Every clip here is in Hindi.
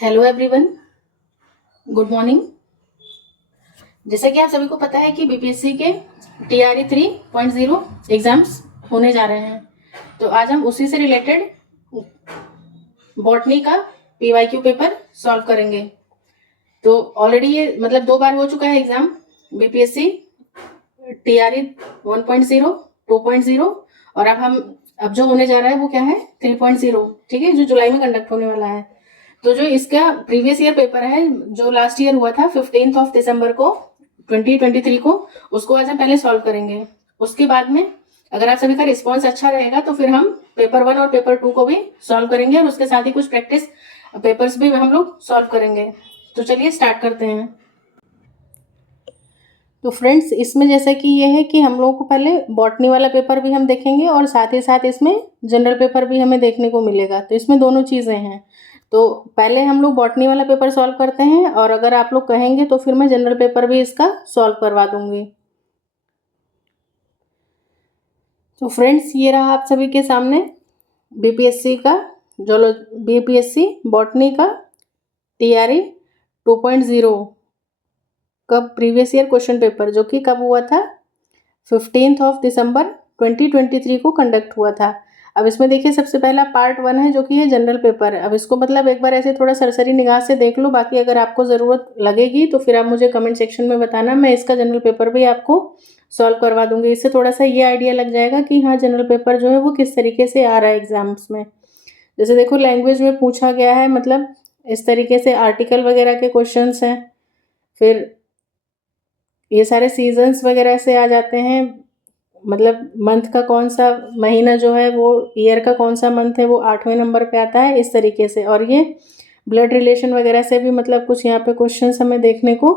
Hello everyone, good morning. जैसा कि आप सभी को पता है कि बीपीएससी के टीआरई 3.0 एग्जाम्स होने जा रहे हैं, तो आज हम उसी से रिलेटेड बॉटनी का पीवाईक्यू पेपर सॉल्व करेंगे। तो ऑलरेडी ये मतलब 2 बार हो चुका है एग्जाम बीपीएससी टीआरई 1.0, 2.0 और अब जो होने जा रहा है वो क्या है 3.0, ठीक है, जो जुलाई में कंडक्ट होने वाला है। तो जो इसका प्रीवियस ईयर पेपर है जो लास्ट ईयर हुआ था 15 दिसंबर को 2023 को, उसको आज हम पहले सॉल्व करेंगे। उसके बाद में अगर आप सभी का रिस्पॉन्स अच्छा रहेगा तो फिर हम पेपर 1 और पेपर 2 को भी सॉल्व करेंगे और उसके साथ ही कुछ प्रैक्टिस पेपर्स भी हम लोग सॉल्व करेंगे। तो चलिए स्टार्ट करते हैं। तो फ्रेंड्स, इसमें जैसा कि ये है कि हम लोगों को पहले बॉटनी वाला पेपर भी हम देखेंगे और साथ ही साथ इसमें जनरल पेपर भी हमें देखने को मिलेगा। तो इसमें दोनों चीज़ें हैं। तो पहले हम लोग बॉटनी वाला पेपर सॉल्व करते हैं और अगर आप लोग कहेंगे तो फिर मैं जनरल पेपर भी इसका सॉल्व करवा दूंगी। तो फ्रेंड्स, ये रहा आप सभी के सामने बीपीएससी का बीपीएससी बॉटनी का टीआरई 2.0 कब प्रीवियस ईयर क्वेश्चन पेपर, जो कि कब हुआ था 15 दिसंबर 2023 को कंडक्ट हुआ था। अब इसमें देखिए सबसे पहला पार्ट 1 है जो कि है जनरल पेपर। अब इसको मतलब एक बार ऐसे थोड़ा सरसरी निगाह से देख लो, बाकी अगर आपको ज़रूरत लगेगी तो फिर आप मुझे कमेंट सेक्शन में बताना, मैं इसका जनरल पेपर भी आपको सॉल्व करवा दूंगी। इससे थोड़ा सा ये आइडिया लग जाएगा कि हाँ जनरल पेपर जो है वो किस तरीके से आ रहा है एग्जाम्स में। जैसे देखो लैंग्वेज में पूछा गया है, मतलब इस तरीके से आर्टिकल वगैरह के क्वेश्चंस हैं। फिर ये सारे सीजन्स वगैरह से आ जाते हैं, मतलब मंथ का कौन सा महीना जो है वो ईयर का कौन सा मंथ है वो 8वें नंबर पे आता है, इस तरीके से। और ये ब्लड रिलेशन वगैरह से भी मतलब कुछ यहाँ पे क्वेश्चंस हमें देखने को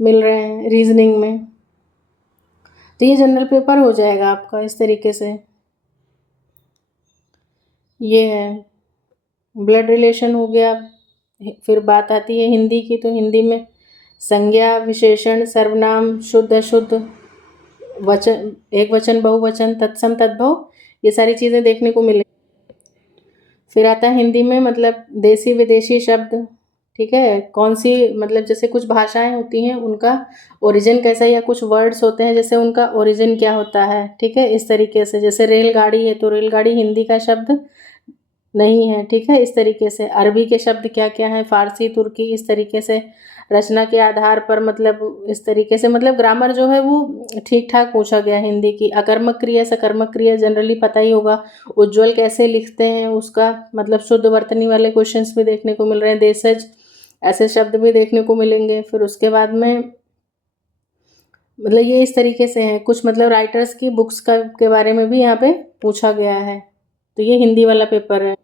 मिल रहे हैं रीजनिंग में। तो ये जनरल पेपर हो जाएगा आपका इस तरीके से। ये है ब्लड रिलेशन हो गया। फिर बात आती है हिंदी की, तो हिंदी में संज्ञा, विशेषण, सर्वनाम, शुद्ध अशुद्ध, वचन, एक वचन, बहुवचन, तत्सम, तद्भव, ये सारी चीज़ें देखने को मिले। फिर आता है हिंदी में मतलब देसी विदेशी शब्द, ठीक है, कौन सी मतलब जैसे कुछ भाषाएं होती हैं उनका ओरिजिन कैसा है, या कुछ वर्ड्स होते हैं जैसे उनका ओरिजिन क्या होता है, ठीक है, इस तरीके से। जैसे रेलगाड़ी है तो रेलगाड़ी हिंदी का शब्द नहीं है, ठीक है, इस तरीके से। अरबी के शब्द क्या क्या हैं, फारसी, तुर्की, इस तरीके से। रचना के आधार पर मतलब इस तरीके से, मतलब ग्रामर जो है वो ठीक ठाक पूछा गया हिंदी की। अकर्मक क्रिया, सकर्मक क्रिया जनरली पता ही होगा। उज्ज्वल कैसे लिखते हैं उसका मतलब शुद्ध वर्तनी वाले क्वेश्चंस भी देखने को मिल रहे हैं। देशज, ऐसे शब्द भी देखने को मिलेंगे। फिर उसके बाद में मतलब ये इस तरीके से है कुछ, मतलब राइटर्स की बुक्स का के बारे में भी यहाँ पे पूछा गया है। तो ये हिंदी वाला पेपर है।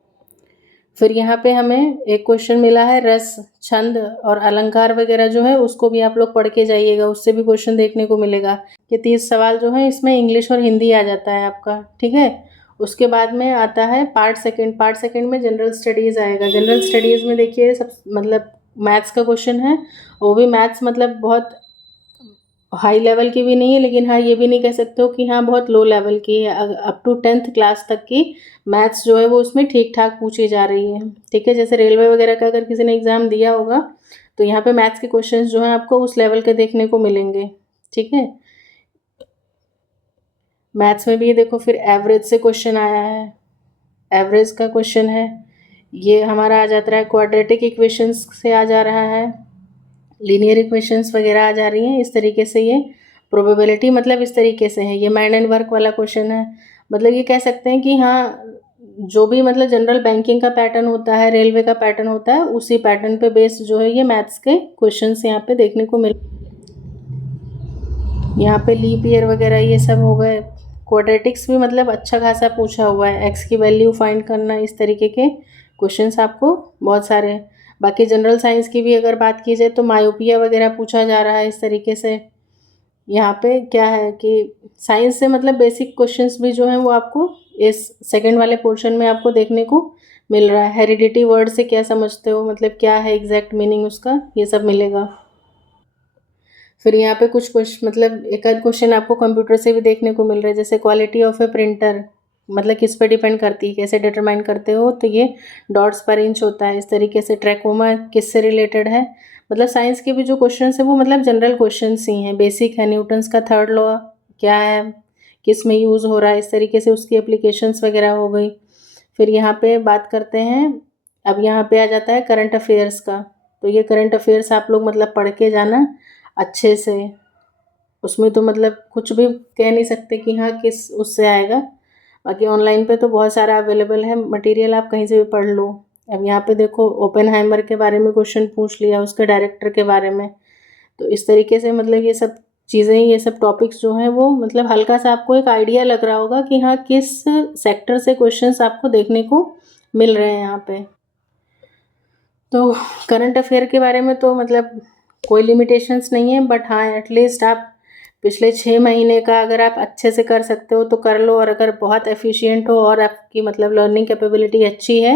फिर यहाँ पे हमें एक क्वेश्चन मिला है रस, छंद और अलंकार वगैरह जो है उसको भी आप लोग पढ़ के जाइएगा, उससे भी क्वेश्चन देखने को मिलेगा। ये 30 सवाल जो है इसमें इंग्लिश और हिंदी आ जाता है आपका, ठीक है। उसके बाद में आता है पार्ट सेकंड। पार्ट सेकंड में जनरल स्टडीज़ आएगा। जनरल स्टडीज़ में देखिए सब मतलब मैथ्स का क्वेश्चन है। वो भी मैथ्स मतलब बहुत हाई लेवल की भी नहीं है, लेकिन हाँ ये भी नहीं कह सकते हो कि हाँ बहुत लो लेवल की है। अप टू 10th क्लास तक की मैथ्स जो है वो उसमें ठीक ठाक पूछी जा रही है, ठीक है। जैसे रेलवे वगैरह का अगर किसी ने एग्ज़ाम दिया होगा तो यहाँ पे मैथ्स के क्वेश्चंस जो हैं आपको उस लेवल के देखने को मिलेंगे, ठीक है। मैथ्स में भी ये देखो फिर एवरेज से क्वेश्चन आया है, एवरेज का क्वेश्चन है। ये हमारा आ जाता है क्वाड्रेटिक इक्वेशंस से आ जा रहा है, लीनियर इक्वेशंस वगैरह आ जा रही हैं इस तरीके से। ये प्रोबेबिलिटी मतलब इस तरीके से है। ये मैन एंड वर्क वाला क्वेश्चन है। मतलब ये कह सकते हैं कि हाँ जो भी मतलब जनरल बैंकिंग का पैटर्न होता है, रेलवे का पैटर्न होता है, उसी पैटर्न पे बेस्ड जो है ये मैथ्स के क्वेश्चंस यहाँ पे देखने को मिल। यहाँ पे लीप ईयर वगैरह ये सब हो गए। क्वाड्रेटिक्स भी मतलब अच्छा खासा पूछा हुआ है, एक्स की वैल्यू फाइंड करना, इस तरीके के क्वेश्चंस आपको बहुत सारे हैं। बाकी जनरल साइंस की भी अगर बात की जाए तो मायोपिया वगैरह पूछा जा रहा है इस तरीके से। यहाँ पे क्या है कि साइंस से मतलब बेसिक क्वेश्चंस भी जो हैं वो आपको इस सेकंड वाले पोर्शन में आपको देखने को मिल रहा है। हेरिडिटी वर्ड से क्या समझते हो, मतलब क्या है एग्जैक्ट मीनिंग उसका, ये सब मिलेगा। फिर यहाँ पे कुछ मतलब एक आध क्वेश्चन आपको कंप्यूटर से भी देखने को मिल रहा है, जैसे क्वालिटी ऑफ ए प्रिंटर, मतलब किस पे डिपेंड करती है, कैसे डिटरमाइन करते हो, तो ये डॉट्स पर इंच होता है। इस तरीके से ट्रैकोमा किससे रिलेटेड है, मतलब साइंस के भी जो क्वेश्चंस है वो मतलब जनरल क्वेश्चंस ही हैं, बेसिक है। न्यूटन्स का थर्ड लॉ क्या है, किस में यूज़ हो रहा है, इस तरीके से उसकी एप्लीकेशंस वगैरह हो गई। फिर यहाँ पे बात करते हैं, अब यहाँ पे आ जाता है करंट अफेयर्स का। तो ये करंट अफेयर्स आप लोग मतलब पढ़ के जाना अच्छे से, उसमें तो मतलब कुछ भी कह नहीं सकते कि हाँ किस उससे आएगा। बाकी ऑनलाइन पे तो बहुत सारा अवेलेबल है मटेरियल, आप कहीं से भी पढ़ लो। अब यहाँ पे देखो ओपेनहाइमर के बारे में क्वेश्चन पूछ लिया, उसके डायरेक्टर के बारे में। तो इस तरीके से मतलब ये सब चीज़ें, ये सब टॉपिक्स जो हैं वो मतलब हल्का सा आपको एक आइडिया लग रहा होगा कि हाँ किस सेक्टर से क्वेश्चंस आपको देखने को मिल रहे हैं यहाँ पे। तो करंट अफेयर के बारे में तो मतलब कोई लिमिटेशंस नहीं है, बट हाँ एटलीस्ट आप पिछले 6 महीने का अगर आप अच्छे से कर सकते हो तो कर लो, और अगर बहुत एफिशिएंट हो और आपकी मतलब लर्निंग कैपेबिलिटी अच्छी है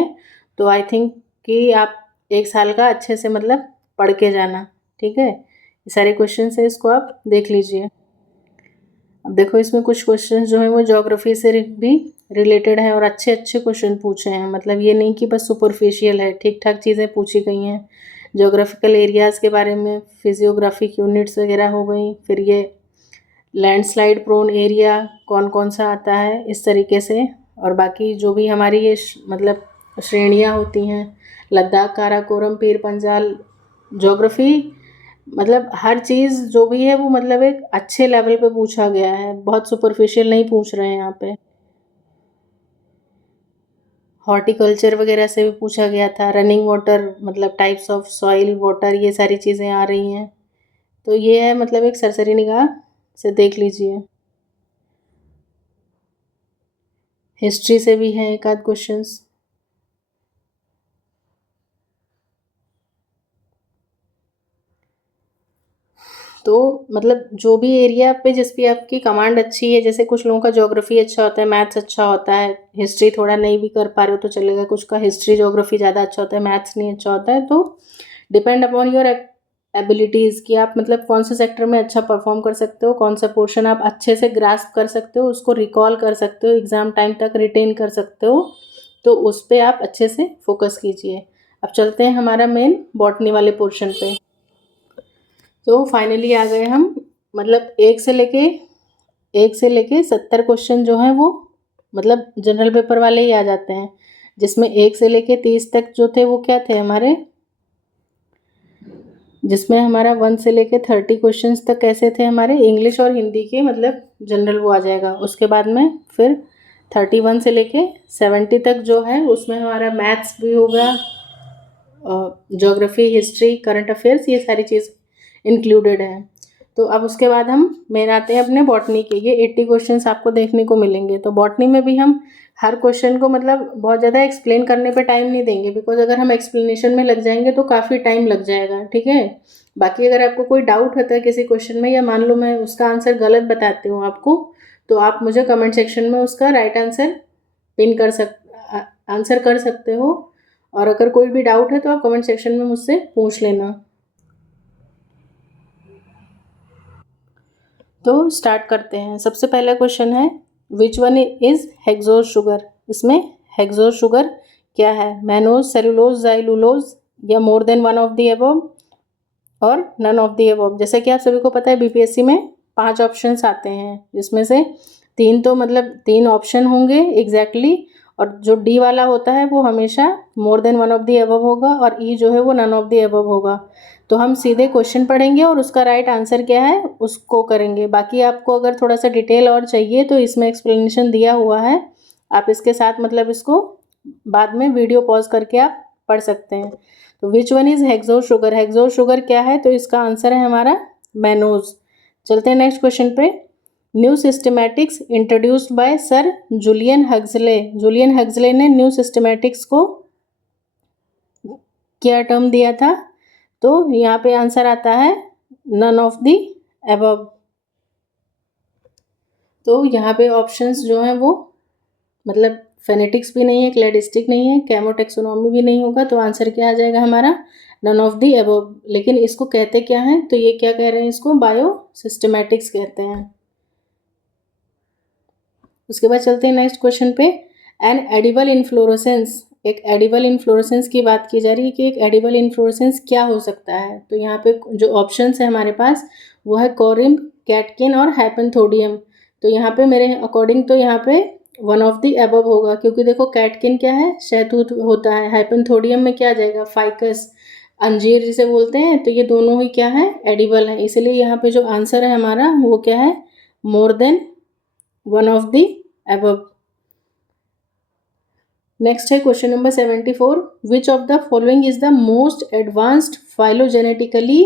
तो आई थिंक कि आप 1 साल का अच्छे से मतलब पढ़ के जाना। ठीक है, ये सारे क्वेश्चन है, इसको आप देख लीजिए। अब देखो इसमें कुछ क्वेश्चन जो हैं वो ज्योग्राफी से भी रिलेटेड हैं और अच्छे अच्छे क्वेश्चन पूछे हैं, मतलब ये नहीं कि बस सुपरफिशियल है, ठीक ठाक चीज़ें पूछी गई हैं। ज्योग्राफिकल एरियाज़ के बारे में, फिजियोग्राफिक यूनिट्स वगैरह हो गई। फिर ये लैंडस्लाइड प्रोन एरिया कौन कौन सा आता है, इस तरीके से। और बाकी जो भी हमारी ये मतलब श्रेणियाँ होती हैं, लद्दाख, काराकोरम, पीर पंजाल, ज्योग्राफी, मतलब हर चीज़ जो भी है वो मतलब एक अच्छे लेवल पे पूछा गया है, बहुत सुपरफिशियल नहीं पूछ रहे हैं यहाँ पे। हॉर्टिकल्चर वगैरह से भी पूछा गया था, रनिंग वाटर मतलब टाइप्स ऑफ सॉइल वाटर, ये सारी चीज़ें आ रही हैं। तो ये है मतलब एक सरसरी निगाह से देख लीजिए। हिस्ट्री से भी हैं एक आध क्वेश्चंस। तो मतलब जो भी एरिया पे जिस भी आपकी कमांड अच्छी है, जैसे कुछ लोगों का ज्योग्राफी अच्छा होता है, मैथ्स अच्छा होता है, हिस्ट्री थोड़ा नहीं भी कर पा रहे हो तो चलेगा, कुछ का हिस्ट्री ज्योग्राफी ज़्यादा अच्छा होता है, मैथ्स नहीं अच्छा होता है, तो डिपेंड अपॉन योर एबिलिटीज़ कि आप मतलब कौन से सेक्टर में अच्छा परफॉर्म कर सकते हो, कौन सा पोर्शन आप अच्छे से ग्रास्प कर सकते हो, उसको रिकॉल कर सकते हो, एग्ज़ाम टाइम तक रिटेन कर सकते हो, तो उस पर आप अच्छे से फोकस कीजिए। अब चलते हैं हमारा मेन बॉटनी वाले पोर्शन पे। तो फाइनली आ गए हम, मतलब एक से लेके 70 क्वेश्चन जो हैं वो मतलब जनरल पेपर वाले ही आ जाते हैं, जिसमें 1 से लेके 30 तक जो थे वो क्या थे हमारे, जिसमें हमारा 1 से लेके 30 क्वेश्चंस तक कैसे थे हमारे इंग्लिश और हिंदी के, मतलब जनरल वो आ जाएगा। उसके बाद में फिर 31 से लेके 70 तक जो है उसमें हमारा मैथ्स भी होगा, ज्योग्राफी, हिस्ट्री, करंट अफेयर्स, ये सारी चीज़ इंक्लूडेड है। तो अब उसके बाद हम मेन आते हैं अपने बॉटनी के। ये 80 क्वेश्चंस आपको देखने को मिलेंगे। तो बॉटनी में भी हम हर क्वेश्चन को मतलब बहुत ज़्यादा एक्सप्लेन करने पे टाइम नहीं देंगे, बिकॉज अगर हम एक्सप्लेनेशन में लग जाएंगे तो काफ़ी टाइम लग जाएगा। ठीक है, बाकी अगर आपको कोई डाउट होता है किसी क्वेश्चन में, या मान लो मैं उसका आंसर गलत बताती हूँ आपको, तो आप मुझे कमेंट सेक्शन में उसका राइट आंसर पिन कर आंसर कर सकते हो। और अगर कोई भी डाउट है तो आप कमेंट सेक्शन में मुझसे पूछ लेना। तो स्टार्ट करते हैं। सबसे पहला क्वेश्चन है, which one is hexose sugar. इसमें हेक्सोस शुगर क्या है, मैनोज, सेलुलोज, जाइलुलोज, या मोर than one of the above, और नन ऑफ द अबव। जैसा कि आप सभी को पता है बीपीएससी में 5 ऑप्शंस आते हैं, जिसमें से 3 तो मतलब 3 ऑप्शन होंगे एग्जैक्टली, और जो डी वाला होता है वो हमेशा मोर than one of the above होगा, और ई जो है वो नन ऑफ द अबव होगा। तो हम सीधे क्वेश्चन पढ़ेंगे और उसका राइट आंसर क्या है उसको करेंगे। बाकी आपको अगर थोड़ा सा डिटेल और चाहिए तो इसमें एक्सप्लेनेशन दिया हुआ है, आप इसके साथ मतलब इसको बाद में वीडियो पॉज करके आप पढ़ सकते हैं। तो which one is hexose sugar, hexose sugar क्या है, तो इसका आंसर है हमारा मैनोज। चलते हैं नेक्स्ट क्वेश्चन पे। New systematics introduced by sir Julian Huxley. Julian Huxley ने न्यू सिस्टमैटिक्स को क्या टर्म दिया था, तो यहाँ पे आंसर आता है नन ऑफ द अबव। तो यहाँ पे ऑप्शंस जो हैं वो मतलब फेनेटिक्स भी नहीं है, क्लैडिस्टिक नहीं है, कैमोटेक्सोनॉमी भी नहीं होगा, तो आंसर क्या आ जाएगा हमारा नन ऑफ द अबव। लेकिन इसको कहते क्या हैं, तो ये क्या कह रहे हैं, इसको बायो सिस्टमैटिक्स कहते हैं। उसके बाद चलते हैं नेक्स्ट क्वेश्चन पे। एन एडिबल इन्फ्लोरेसेंस, एक एडिबल इन्फ्लोरेसेंस की बात की जा रही है कि एक एडिबल इन्फ्लोरेसेंस क्या हो सकता है। तो यहाँ पे जो ऑप्शंस है हमारे पास वो है कोरिम्ब, कैटकिन और हाइपनथोडियम। तो यहाँ पे मेरे अकॉर्डिंग तो यहाँ पे वन ऑफ द अबव होगा, क्योंकि देखो कैटकिन क्या है, शहतूत होता है। हाइपनथोडियम में क्या आ जाएगा, फाइकस, अंजीर जिसे बोलते हैं। तो ये दोनों ही क्या है, एडिबल है। इसलिए यहाँ पे जो आंसर है हमारा वो क्या है, more than one of the above. Next है question number 74। Which of the following is the most advanced phylogenetically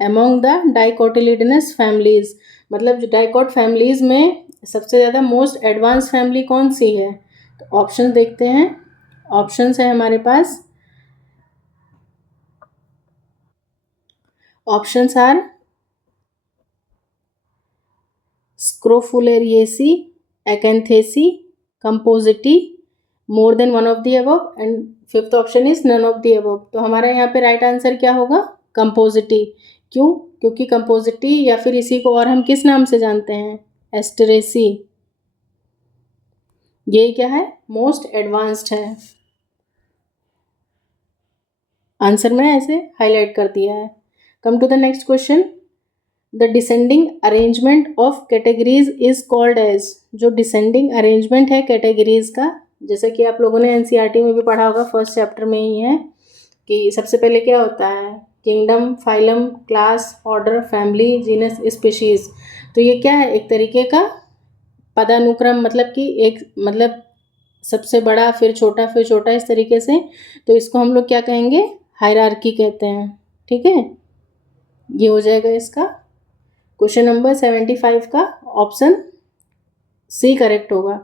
among the dicotyledonous families. मतलब जो डाइकोट फैमिलीज में सबसे ज़्यादा मोस्ट एडवांस फैमिली कौन सी है। तो ऑप्शन देखते हैं। ऑप्शंस है हमारे पास, options are Scrophulariaceae, Acanthaceae, Compositae, more than one of the above and fifth option is none of the above. तो हमारा यहाँ पे राइट आंसर क्या होगा, कंपोजिटी। क्यों, क्योंकि कंपोजिटी या फिर इसी को और हम किस नाम से जानते हैं, एस्टरेसी। ये क्या है, मोस्ट एडवांस्ड है। आंसर में ऐसे हाईलाइट कर दिया है। Come to the next question. The descending arrangement of categories is called as. जो डिसेंडिंग अरेंजमेंट है कैटेगरीज का, जैसे कि आप लोगों ने एनसीईआरटी में भी पढ़ा होगा, फर्स्ट चैप्टर में ही है कि सबसे पहले क्या होता है, kingdom, phylum, class, order, family, genus, species. तो ये क्या है, एक तरीके का पदानुक्रम, मतलब कि एक मतलब सबसे बड़ा फिर छोटा इस तरीके से। तो इसको हम लोग क्या कहेंगे, हायरार्की कहते हैं। ठीक है, ये हो जाएगा इसका क्वेश्चन नंबर 75 का ऑप्शन सी करेक्ट होगा।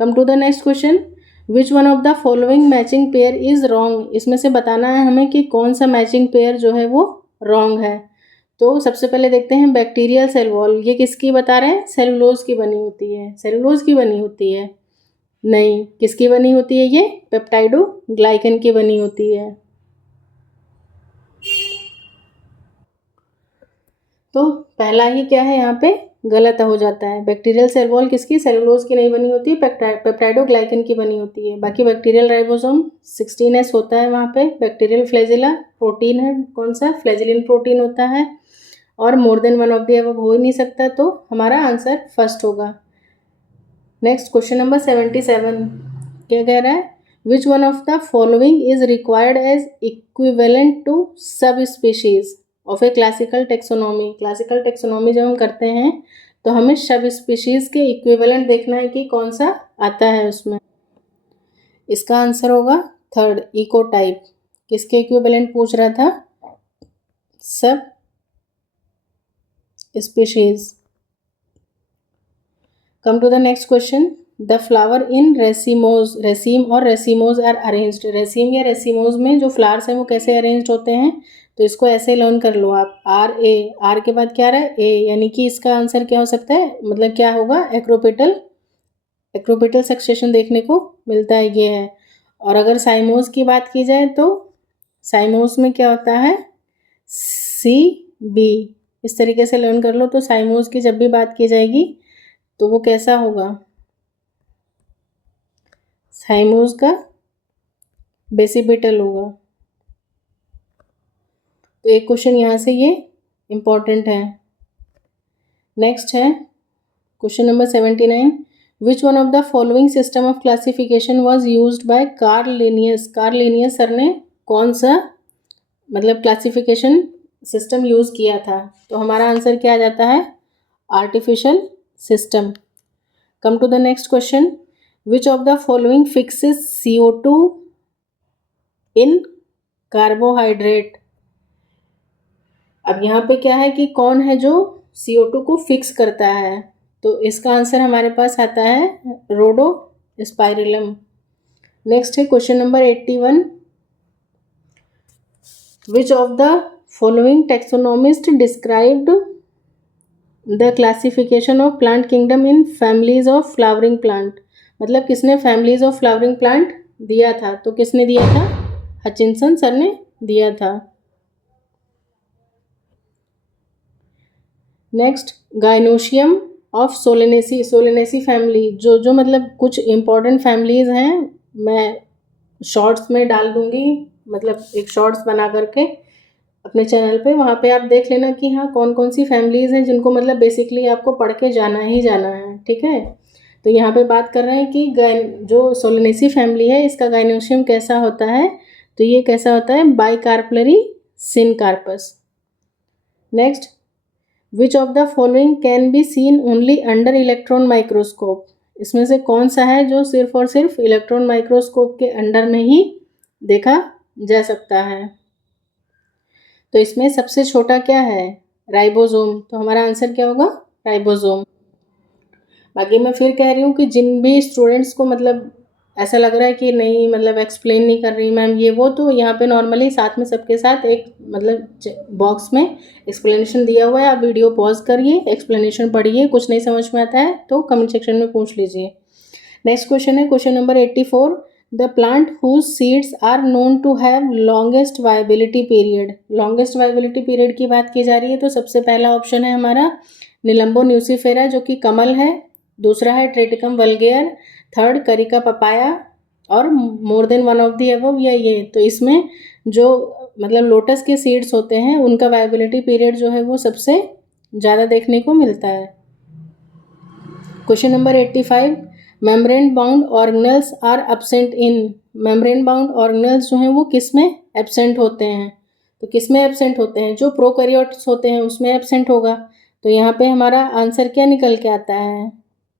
Come to the next question. Which one of the following matching pair is wrong. इसमें से बताना है हमें कि कौन सा मैचिंग पेयर जो है वो रॉन्ग है। तो सबसे पहले देखते हैं बैक्टीरियल सेल वॉल। ये किसकी बता रहे हैं, सेलुलोज की बनी होती है। सेलुलोज की बनी होती है, नहीं, किसकी बनी होती है, ये पेप्टाइडोग्लाइकन की बनी होती है। तो पहला ही क्या है यहाँ पे गलत हो जाता है। बैक्टीरियल सेल वॉल किसकी, सेलुलोज की नहीं बनी होती, पेप्टाइडोग्लाइकन की बनी होती है। बाकी बैक्टीरियल राइबोसोम 16S होता है वहाँ पे। बैक्टीरियल फ्लैजिला प्रोटीन है, कौन सा, फ्लैजिलिन प्रोटीन होता है। और more than one of the above हो ही नहीं सकता, तो हमारा आंसर फर्स्ट होगा। नेक्स्ट क्वेश्चन नंबर 77 क्या कह रहा है, which one of the following is required as equivalent to subspecies of a classical taxonomy. Classical taxonomy जब हम करते हैं तो हमें सब स्पीशीज के इक्विवेलेंट देखना है कि कौन सा आता है उसमें। इसका आंसर होगा थर्ड, इकोटाइप। किसके इक्विवेलेंट पूछ रहा था, सब species. Come to the next question. The flower in racemose, raceme और रेसिमोज आर अरेंज्ड। रेसीम या रेसिमोज में जो फ्लावर्स हैं वो कैसे अरेंज्ड होते हैं, तो इसको ऐसे लर्न कर लो आप। आर के बाद क्या रहा है, ए, यानी कि इसका आंसर क्या हो सकता है, मतलब क्या होगा, एक्रोपेटल। एक्रोपेटल सक्सेशन देखने को मिलता है, ये है। और अगर साइमोज की बात की जाए तो साइमोज में क्या होता है, सी बी। इस तरीके से लर्न कर लो। तो साइमोज की जब भी बात की जाएगी तो वो कैसा होगा, साइमोज का बेसिपेटल होगा। तो एक क्वेश्चन यहाँ से ये इम्पॉर्टेंट है। नेक्स्ट है question number 79। Which one of the following system of classification was use by Karl Linnaeus. Karl Linnaeus sir ने कौन सा मतलब क्लासिफिकेशन सिस्टम यूज़ किया था। तो हमारा आंसर क्या आ जाता है, artificial system. Come to the next question. Which of the following fixes CO2 in carbohydrate. अब यहाँ पे क्या है कि कौन है जो CO2 को फिक्स करता है। तो इसका आंसर हमारे पास आता है रोडोस्पाइरिलम। नेक्स्ट है question number 81। Which of the following taxonomist described the classification of plant kingdom in families of flowering plant. मतलब किसने फैमिलीज ऑफ फ्लावरिंग प्लांट दिया था, तो किसने दिया था, हचिंसन सर ने दिया था। Next, gynoecium of Solanaceae family, जो जो मतलब कुछ इम्पॉर्टेंट फैमिलीज़ हैं, मैं शॉर्ट्स में डाल दूँगी, मतलब एक शॉर्ट्स बना करके अपने चैनल पे, वहाँ पे आप देख लेना कि हाँ कौन कौन सी फैमिलीज़ हैं जिनको मतलब बेसिकली आपको पढ़ के जाना ही जाना है, ठीक है। तो यहाँ पे बात कर रहे हैं कि जो सोलेनेसी फैमिली है इसका गाइनोसियम कैसा होता है, तो ये कैसा होता है, bicarpellary syncarpous. Next, which of the following can be seen only under electron microscope, इसमें से कौन सा है जो सिर्फ और सिर्फ इलेक्ट्रॉन माइक्रोस्कोप के अंडर में ही देखा जा सकता है। तो इसमें सबसे छोटा क्या है, राइबोसोम, तो हमारा आंसर क्या होगा, राइबोसोम। बाकी मैं फिर कह रही हूँ कि जिन भी स्टूडेंट्स को मतलब ऐसा लग रहा है कि नहीं मतलब एक्सप्लेन नहीं कर रही मैम ये वो, तो यहाँ पे नॉर्मली साथ में सबके साथ एक मतलब बॉक्स में एक्सप्लेनेशन दिया हुआ है, आप वीडियो पॉज करिए, एक्सप्लेनेशन पढ़िए, कुछ नहीं समझ में आता है तो कमेंट सेक्शन में पूछ लीजिए। नेक्स्ट क्वेश्चन है question number 84, the plant whose seeds are known to have longest viability period. Longest viability period की बात की जा रही है तो सबसे पहला ऑप्शन है हमारा निलंबो न्यूसीफेरा जो कि कमल है, दूसरा है ट्रिटिकम वल्गेयर, थर्ड करिका पपाया, और more than one of the above या ये। तो इसमें जो मतलब लोटस के सीड्स होते हैं उनका वायबिलिटी पीरियड जो है वो सबसे ज़्यादा देखने को मिलता है। Question number 85, membrane bound organelles are absent in. Membrane bound organelles जो हैं वो किस में एब्सेंट होते हैं, तो किस में एब्सेंट होते हैं, जो प्रोकैरियोट्स होते हैं उसमें एब्सेंट होगा। तो यहाँ पे हमारा आंसर क्या निकल के आता है,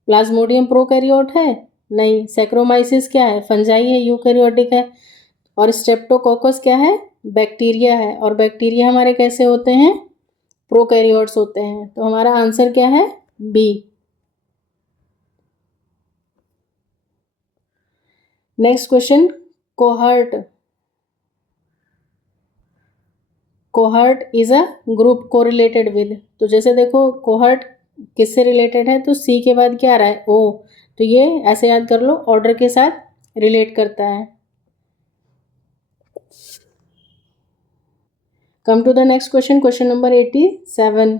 प्लाज्मोडियम प्रोकैरियोट है, नहीं। सैक्रोमाइसिस क्या है, फंजाई है, यूकैरियोटिक है। और स्ट्रेप्टोकोकस क्या है, बैक्टीरिया है, और बैक्टीरिया हमारे कैसे होते हैं, प्रोकैरियोट्स होते हैं। तो हमारा आंसर क्या है, B. Next question, cohort. Cohort is a group correlated with, तो जैसे देखो कोहर्ट किससे रिलेटेड है, तो सी के बाद क्या आ रहा है, ओ, तो ये ऐसे याद कर लो, ऑर्डर के साथ रिलेट करता है। Come to the next question, question number 87,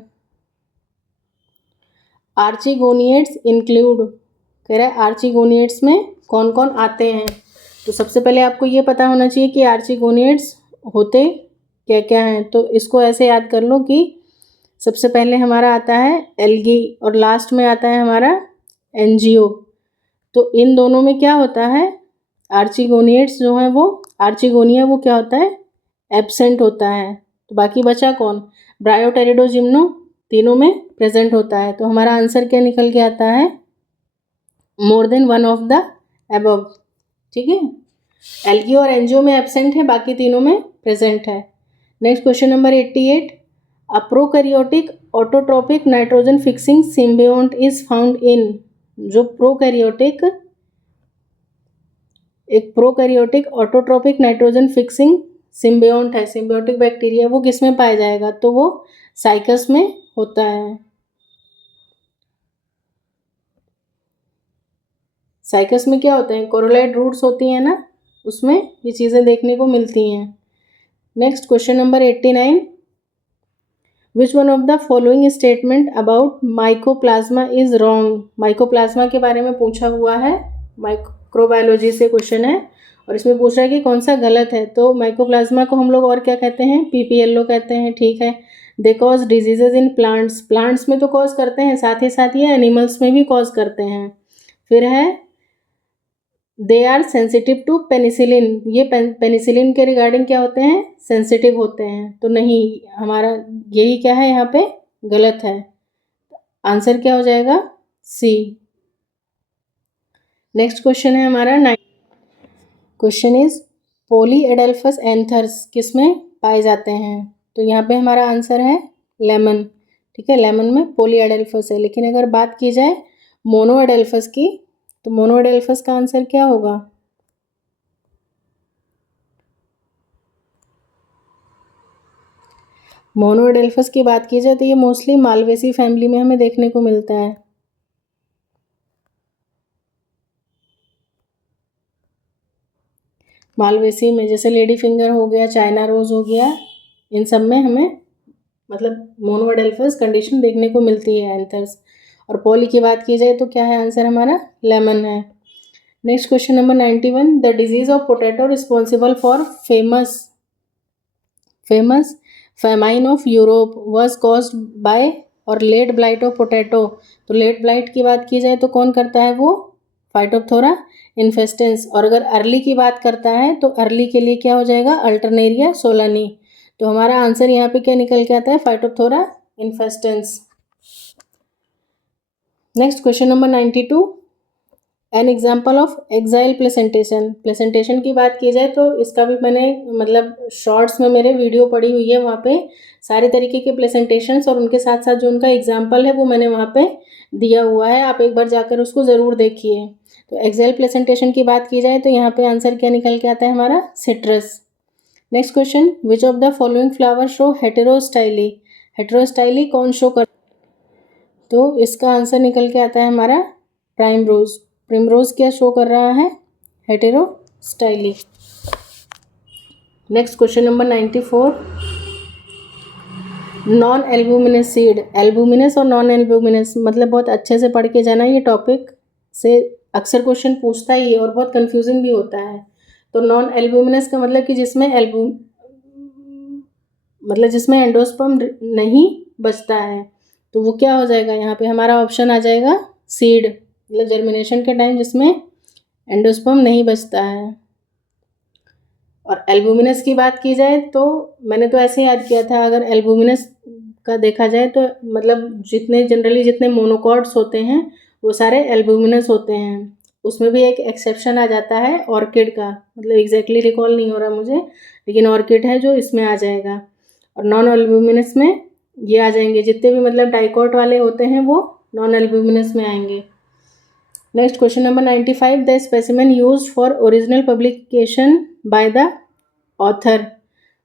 archegoniates include, कह रहा है आर्चिगोनिएट्स में कौन कौन आते हैं। तो सबसे पहले आपको ये पता होना चाहिए कि आर्चिगोनिएट्स होते क्या क्या हैं, तो इसको ऐसे याद कर लो कि सबसे पहले हमारा आता है एल्गी और लास्ट में आता है हमारा एनजीओ। तो इन दोनों में क्या होता है, आर्चिगोनिएट्स जो है वो, आर्चिगोनिया वो क्या होता है, एब्सेंट होता है। तो बाकी बचा कौन, ब्रायोटेरिडो जिम्नो, तीनों में प्रेजेंट होता है। तो हमारा आंसर क्या निकल के आता है, more than one of the above, ठीक है। एल्गी और एनजीओ में एब्सेंट है, बाकी तीनों में प्रेजेंट है। Next question number 88, a prokaryotic autotrophic nitrogen fixing symbiont is found in. जो एक prokaryotic autotrophic nitrogen fixing symbiont है, सिम्बियोटिक बैक्टीरिया, वो किस में पाया जाएगा, तो वो साइकस में होता है। साइकस में क्या होते हैं, कोरोलाइड रूट्स होती हैं ना, उसमें ये चीज़ें देखने को मिलती हैं। Next question number 89, which one of the following statement about mycoplasma is wrong. Mycoplasma के बारे में पूछा हुआ है, माइक्रोबायोलॉजी से क्वेश्चन है और इसमें पूछ रहा है कि कौन सा गलत है। तो माइकोप्लाज्मा को हम लोग और क्या कहते हैं, पीपीएलओ कहते हैं, ठीक है। They cause diseases in plants, plants में तो कॉज करते हैं, साथ ही साथ ये एनिमल्स में भी कॉज करते हैं। फिर है they are sensitive to penicillin, ये पेनिसिलिन के रिगार्डिंग क्या होते हैं, सेंसिटिव होते हैं। तो नहीं, हमारा यही क्या है यहाँ पे गलत है, आंसर क्या हो जाएगा, सी। नेक्स्ट क्वेश्चन है हमारा 9, क्वेश्चन इज पॉलीएडेल्फस एंथर्स किस में पाए जाते हैं। तो यहाँ पे हमारा आंसर है लेमन, ठीक है। लेमन में पॉलीएडेल्फस है, लेकिन अगर बात की जाए मोनोएडेल्फस की, तो मोनोएडेल्फस का आंसर क्या होगा, मोनोएडेल्फस की बात की जाए तो ये मोस्टली मालवेसी फैमिली में हमें देखने को मिलता है। मालवेसी में जैसे लेडी फिंगर हो गया, चाइना रोज हो गया, इन सब में हमें मतलब मोनोएडेल्फस कंडीशन देखने को मिलती है एंथर्स। और पॉली की बात की जाए तो क्या है आंसर हमारा, लेमन है। Next question number 91, the disease of potato responsible for famous famine of Europe was caused by और लेट ब्लाइट ऑफ पोटैटो। तो लेट ब्लाइट की बात की जाए तो कौन करता है वो, फाइटोप्थोरा इन्फेस्टेंस। और अगर अर्ली की बात करता है तो अर्ली के लिए क्या हो जाएगा, अल्टरनेरिया सोलानी। तो हमारा आंसर यहाँ पे क्या निकल के आता है, Phytophthora infestans. Next question number 92, an example of exile placentation. Placentation की बात की जाए तो इसका भी मैंने मतलब शॉर्ट्स में मेरे वीडियो पड़ी हुई है, वहाँ पे सारे तरीके के प्लेसेंटेशंस और उनके साथ साथ जो उनका एग्जाम्पल है वो मैंने वहाँ पे दिया हुआ है, आप एक बार जाकर उसको ज़रूर देखिए। तो एक्साइल प्लेसेंटेशन की बात की जाए तो यहाँ पे आंसर क्या निकल के आता है हमारा, citrus. Next question, which of the following flower show हेटेरोस्टाइली। हेटेरोस्टाइली कौन शो कर, तो इसका आंसर निकल के आता है हमारा प्राइमरोज। प्राइमरोज क्या शो कर रहा है, हेटेरोस्टाइली। Next question number 94, non albuminous seed. Albuminous और नॉन एल्बुमिनस मतलब बहुत अच्छे से पढ़ के जाना, ये टॉपिक से अक्सर क्वेश्चन पूछता ही है और बहुत कंफ्यूजिंग भी होता है। तो नॉन एल्बुमिनस का मतलब कि जिसमें मतलब जिसमें एंडोस्पर्म नहीं बचता है, तो वो क्या हो जाएगा, यहाँ पे हमारा ऑप्शन आ जाएगा सीड, मतलब जर्मिनेशन के टाइम जिसमें एंडोस्पर्म नहीं बचता है। और एल्बुमिनस की बात की जाए तो मैंने तो ऐसे याद किया था, अगर एल्बुमिनस का देखा जाए तो मतलब जितने मोनोकॉट्स होते हैं वो सारे एल्बुमिनस होते हैं। उसमें भी एक एक्सेप्शन आ जाता है ऑर्किड का, मतलब एग्जैक्टली रिकॉल नहीं हो रहा मुझे, लेकिन ऑर्किड है जो इसमें आ जाएगा। और नॉन एल्बुमिनस में ये आ जाएंगे, जितने भी मतलब डाइकॉट वाले होते हैं वो नॉन एल्बुमिनस में आएंगे। Next question number 95, the specimen used for original publication by the author.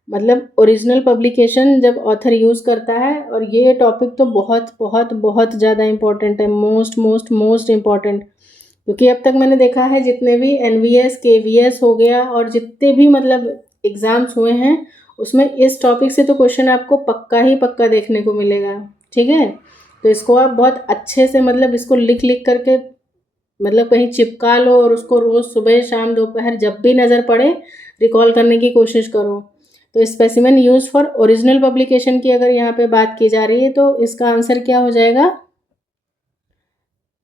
मतलब ओरिजिनल पब्लिकेशन जब ऑथर यूज़ करता है, और ये टॉपिक तो बहुत बहुत बहुत ज़्यादा इंपॉर्टेंट है, मोस्ट मोस्ट मोस्ट इम्पॉर्टेंट। क्योंकि अब तक मैंने देखा है जितने भी NVS KVS हो गया और जितने भी मतलब एग्ज़ाम्स हुए हैं उसमें इस टॉपिक से तो क्वेश्चन आपको पक्का ही पक्का देखने को मिलेगा। ठीक है, तो इसको आप बहुत अच्छे से मतलब इसको लिख लिख करके मतलब कहीं चिपका लो और उसको रोज़ सुबह शाम दोपहर जब भी नज़र पड़े रिकॉल करने की कोशिश करो। तो specimen use for original publication की अगर यहाँ पे बात की जा रही है तो इसका आंसर क्या हो जाएगा,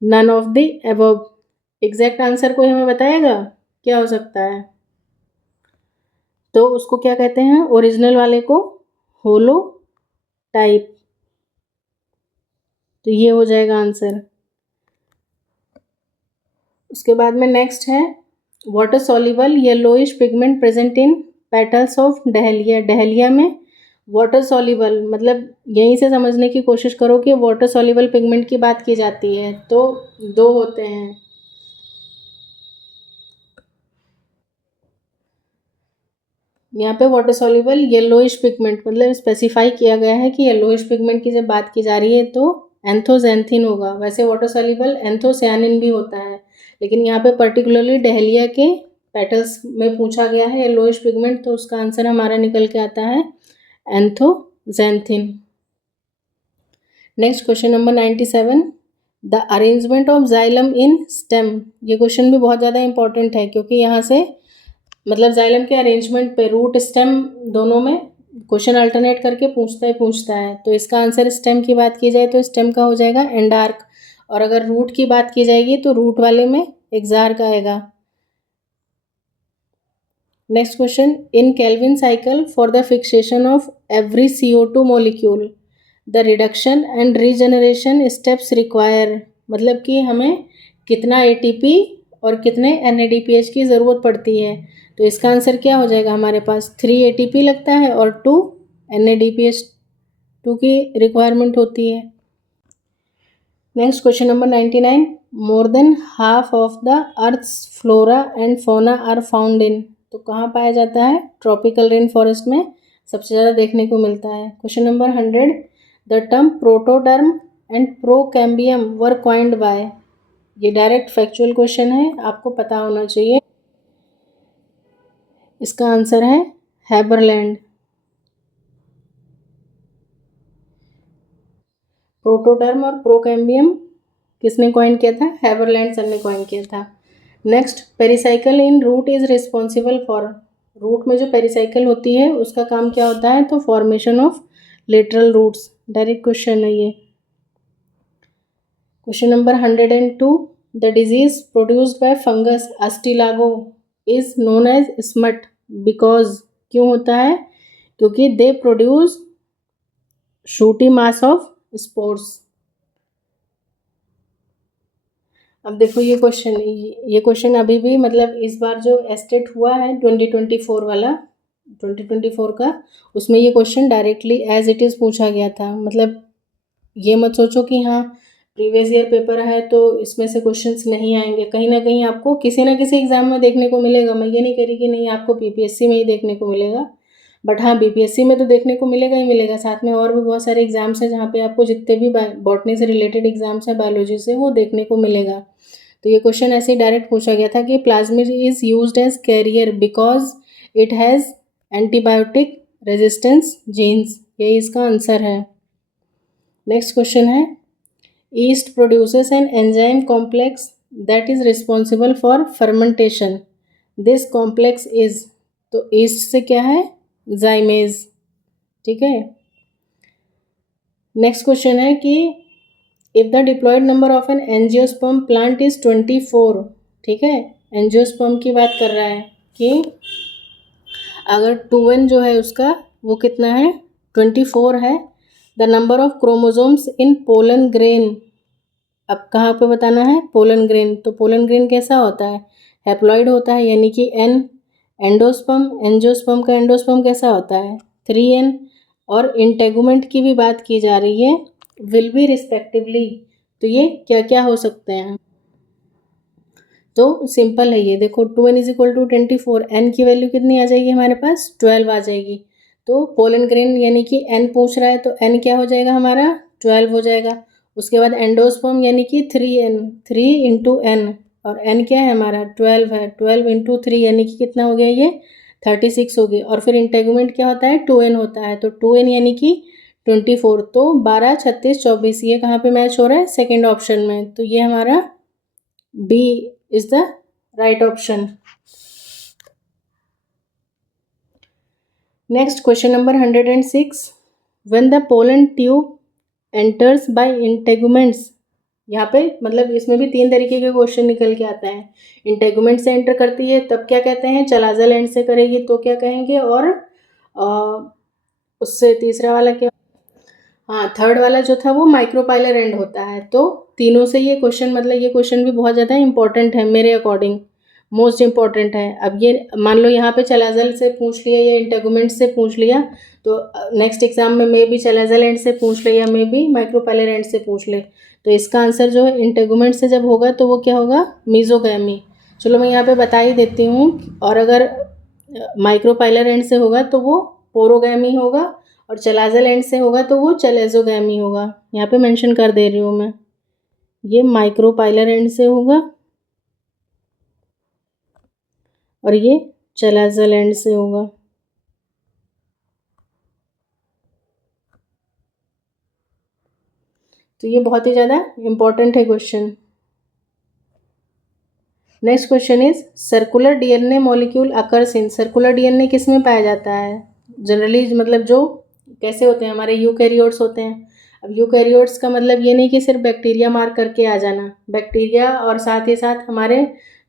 none of the above. Exact answer कोई हमें बताएगा क्या हो सकता है, तो उसको क्या कहते हैं, ओरिजिनल वाले को होलो टाइप। तो ये हो जाएगा आंसर। उसके बाद में नेक्स्ट है, water soluble yellowish pigment present in petals of dahlia. Dahlia में वाटर सॉल्युबल मतलब यहीं से समझने की कोशिश करो कि वाटर सॉल्युबल पिगमेंट की बात की जाती है तो दो होते हैं। यहाँ पे वाटर सॉल्युबल येलोइश पिगमेंट मतलब स्पेसिफाई किया गया है कि येलोइश पिगमेंट की जब बात की जा रही है तो एंथोजैंथिन होगा। वैसे वाटर सॉल्युबल एंथोसियानिन भी होता है, लेकिन यहाँ पे पर्टिकुलरली डहेलिया के पेटल्स में पूछा गया है येलोइश पिगमेंट, तो उसका आंसर हमारा निकल के आता है anthoxanthin. Next question number 97, the arrangement of xylem in stem. ये क्वेश्चन भी बहुत ज़्यादा इंपॉर्टेंट है क्योंकि यहाँ से मतलब जाइलम के अरेंजमेंट पे रूट स्टेम दोनों में क्वेश्चन अल्टरनेट करके पूछता है। तो इसका आंसर स्टेम की बात की जाए तो स्टेम का हो जाएगा एंडार्क, और अगर रूट की बात की जाएगी तो रूट वाले में एक्सार्क आएगा। Next question, in Calvin cycle for the fixation of every CO2 molecule the reduction and regeneration steps require. मतलब कि हमें कितना ATP और कितने NADPH की ज़रूरत पड़ती है। तो इसका आंसर क्या हो जाएगा, हमारे पास 3 ATP लगता है और 2 NADPH 2 की रिक्वायरमेंट होती है। Next question number 99, more than half of the earth's flora and fauna are found in. तो कहाँ पाया जाता है, ट्रॉपिकल रेन फॉरेस्ट में सबसे ज़्यादा देखने को मिलता है। Question number 100, the term protoderm and procambium were coined by. ये डायरेक्ट फैक्चुअल क्वेश्चन है, आपको पता होना चाहिए। इसका आंसर है हैबरलैंड। प्रोटोडर्म और प्रोकैम्बियम किसने कॉइन किया था? हैबरलैंड सर ने कॉइन किया था। Next, pericycle in root is responsible for, root में जो पेरिसाइकिल होती है उसका काम क्या होता है? तो formation of lateral roots. Direct question है ये। Question number 102, the disease produced by fungus ustilago is known as smut because, क्यों होता है? क्योंकि they produce sooty mass of spores. अब देखो ये क्वेश्चन अभी भी मतलब इस बार जो एस्टेट हुआ है 2024 वाला, 2024 का, उसमें ये question directly as it is पूछा गया था। मतलब ये मत सोचो कि हाँ प्रीवियस ईयर पेपर है तो इसमें से क्वेश्चंस नहीं आएंगे, कहीं ना कहीं आपको किसी ना किसी एग्जाम में देखने को मिलेगा। मैं ये नहीं कह रही कि नहीं आपको पीपीएससी में ही देखने को मिलेगा, बट हाँ बीपीएससी में तो देखने को मिलेगा ही मिलेगा, साथ में और भी बहुत सारे एग्जाम्स हैं जहाँ पे आपको जितने भी बॉटनी से रिलेटेड एग्जाम्स हैं बायोलॉजी से वो देखने को मिलेगा। तो ये क्वेश्चन ऐसे ही डायरेक्ट पूछा गया था कि plasmid is used as carrier because it has antibiotic resistance genes, यही इसका आंसर है। नेक्स्ट क्वेश्चन है, yeast produces an enzyme complex that is responsible for fermentation, this complex is, तो ईस्ट से क्या है? जाइमेज। ठीक है। नेक्स्ट क्वेश्चन है कि if the diploid number of an angiosperm plant is 24, ठीक है, एंजियोस्पर्म की बात कर रहा है कि अगर 2n जो है उसका वो कितना है? 24 है। The number of chromosomes in pollen grain, अब कहाँ पे बताना है? Pollen grain. तो पोलन ग्रेन कैसा होता है? हैप्लॉइड होता है, यानी कि n। एंजियोस्पर्म का एंडोस्पर्म कैसा होता है? 3n। और इंटेगुमेंट की भी बात की जा रही है, विल बी रिस्पेक्टिवली, तो ये क्या क्या हो सकते हैं? तो सिंपल है ये, देखो 2n is equal to 24, n की वैल्यू कितनी आ जाएगी हमारे पास? 12 आ जाएगी। तो पोलन ग्रेन यानी कि n पूछ रहा है तो n क्या हो जाएगा हमारा? 12 हो जाएगा। उसके बाद एंडोस्पर्म यानी कि 3n, 3 इंटू n, और n क्या है हमारा? 12 है। 12 इंटू 3 यानी कि कितना हो गया ये? 36 हो गया। और फिर इंटेगुमेंट क्या होता है? 2n होता है, तो 2n यानी कि 24, तो 12, 36, 24, ये कहाँ पे मैच हो रहा है? सेकेंड ऑप्शन में। तो ये हमारा B is the right option. Next question number 106, when the pollen tube enters by integuments, यहाँ पे मतलब इसमें भी 3 तरीके के क्वेश्चन निकल के आता है। इंटेगुमेंट से एंटर करती है तब क्या कहते हैं? चलाजल एंड से करेगी तो क्या कहेंगे? और उससे तीसरा वाला क्या? हाँ, थर्ड वाला जो था वो माइक्रोपाइलर एंड होता है। तो तीनों से ये क्वेश्चन, मतलब ये क्वेश्चन भी बहुत ज़्यादा इंपॉर्टेंट है मेरे अकॉर्डिंग, मोस्ट इंपॉर्टेंट है। अब ये मान लो यहाँ पे चलाजल से पूछ लिया या इंटेगुमेंट से पूछ लिया, तो नेक्स्ट एग्जाम में मे भी चलाजल एंड से पूछ ले या मे भी माइक्रोपाइलर एंड से पूछ ले। तो इसका आंसर जो है इंटेगुमेंट से जब होगा तो वो क्या होगा? मीजोगैमी। चलो मैं यहाँ पे बता ही देती हूँ। और अगर माइक्रोपाइलर एंड से होगा तो वो पोरोगैमी होगा, और चलाजल एंड से होगा तो वो चलेजोगैमी होगा। यहाँ पे मेंशन कर दे रही हूँ मैं, ये माइक्रोपाइलर एंड से होगा और ये चलाजल एंड से होगा। तो ये बहुत ही ज़्यादा इम्पॉर्टेंट है question. Next question is, circular DNA molecule occurs in, circular DNA किस में पाया जाता है? जनरली मतलब जो कैसे होते हैं? हमारे यूकैरियोट्स होते हैं। अब यूकैरियोट्स का मतलब ये नहीं कि सिर्फ बैक्टीरिया मार करके आ जाना, बैक्टीरिया और साथ ही साथ हमारे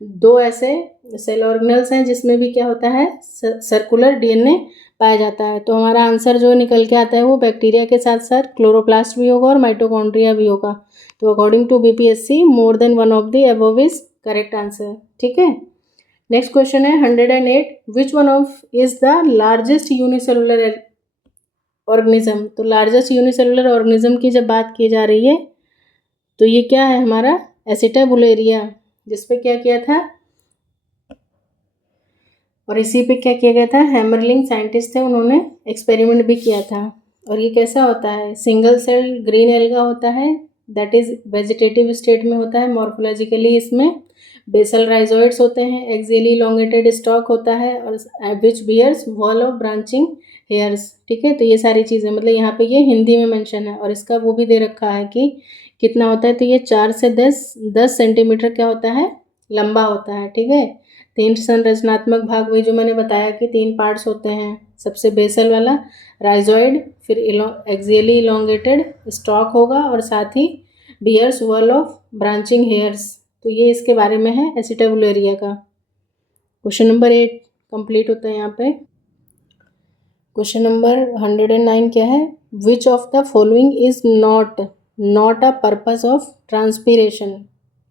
2 ऐसे सेल ऑर्गेनल्स हैं जिसमें भी क्या होता है? सर्कुलर डीएनए पाया जाता है। तो हमारा आंसर जो निकल के आता है वो बैक्टीरिया के साथ साथ क्लोरोप्लास्ट भी होगा और माइटोकॉन्ड्रिया भी होगा। तो according to BPSC more than one of the above is correct answer. ठीक है। नेक्स्ट क्वेश्चन है 108, which one of is the largest unicellular organism? तो लार्जेस्ट यूनिसेलुलर ऑर्गेनिज्म की जब बात की जा रही है तो ये क्या है हमारा? एसिटाबुलेरिया, जिसपे क्या किया था और इसी पे क्या किया गया था? हैमरलिंग साइंटिस्ट थे, उन्होंने एक्सपेरिमेंट भी किया था। और ये कैसा होता है? सिंगल सेल ग्रीन एल्गा होता है, दैट इज वेजिटेटिव स्टेट में होता है। मॉर्फोलॉजिकली इसमें बेसल राइजोइड्स होते हैं, एक्सियली इलोंगेटेड स्टॉक होता है, और which bears whorl of branching hairs. ठीक है। तो ये सारी चीज़ें मतलब यहाँ पे ये हिंदी में मेंशन है, और इसका वो भी दे रखा है कि कितना होता है, तो ये 4 से 10 सेंटीमीटर क्या होता है, लंबा होता है। ठीक है, 3 संरचनात्मक भाग, वही जो मैंने बताया कि 3 पार्ट्स होते हैं। सबसे बेसल वाला राइजोइड, फिर एक्सियली इलोंगेटेड स्टॉक होगा, और साथ ही bears whorl of branching hairs. तो ये इसके बारे में है एसिटाबुलेरिया का। क्वेश्चन नंबर 8 कंप्लीट होता है यहाँ पे। क्वेश्चन नंबर 109 क्या है, which of the following is not a purpose of transpiration.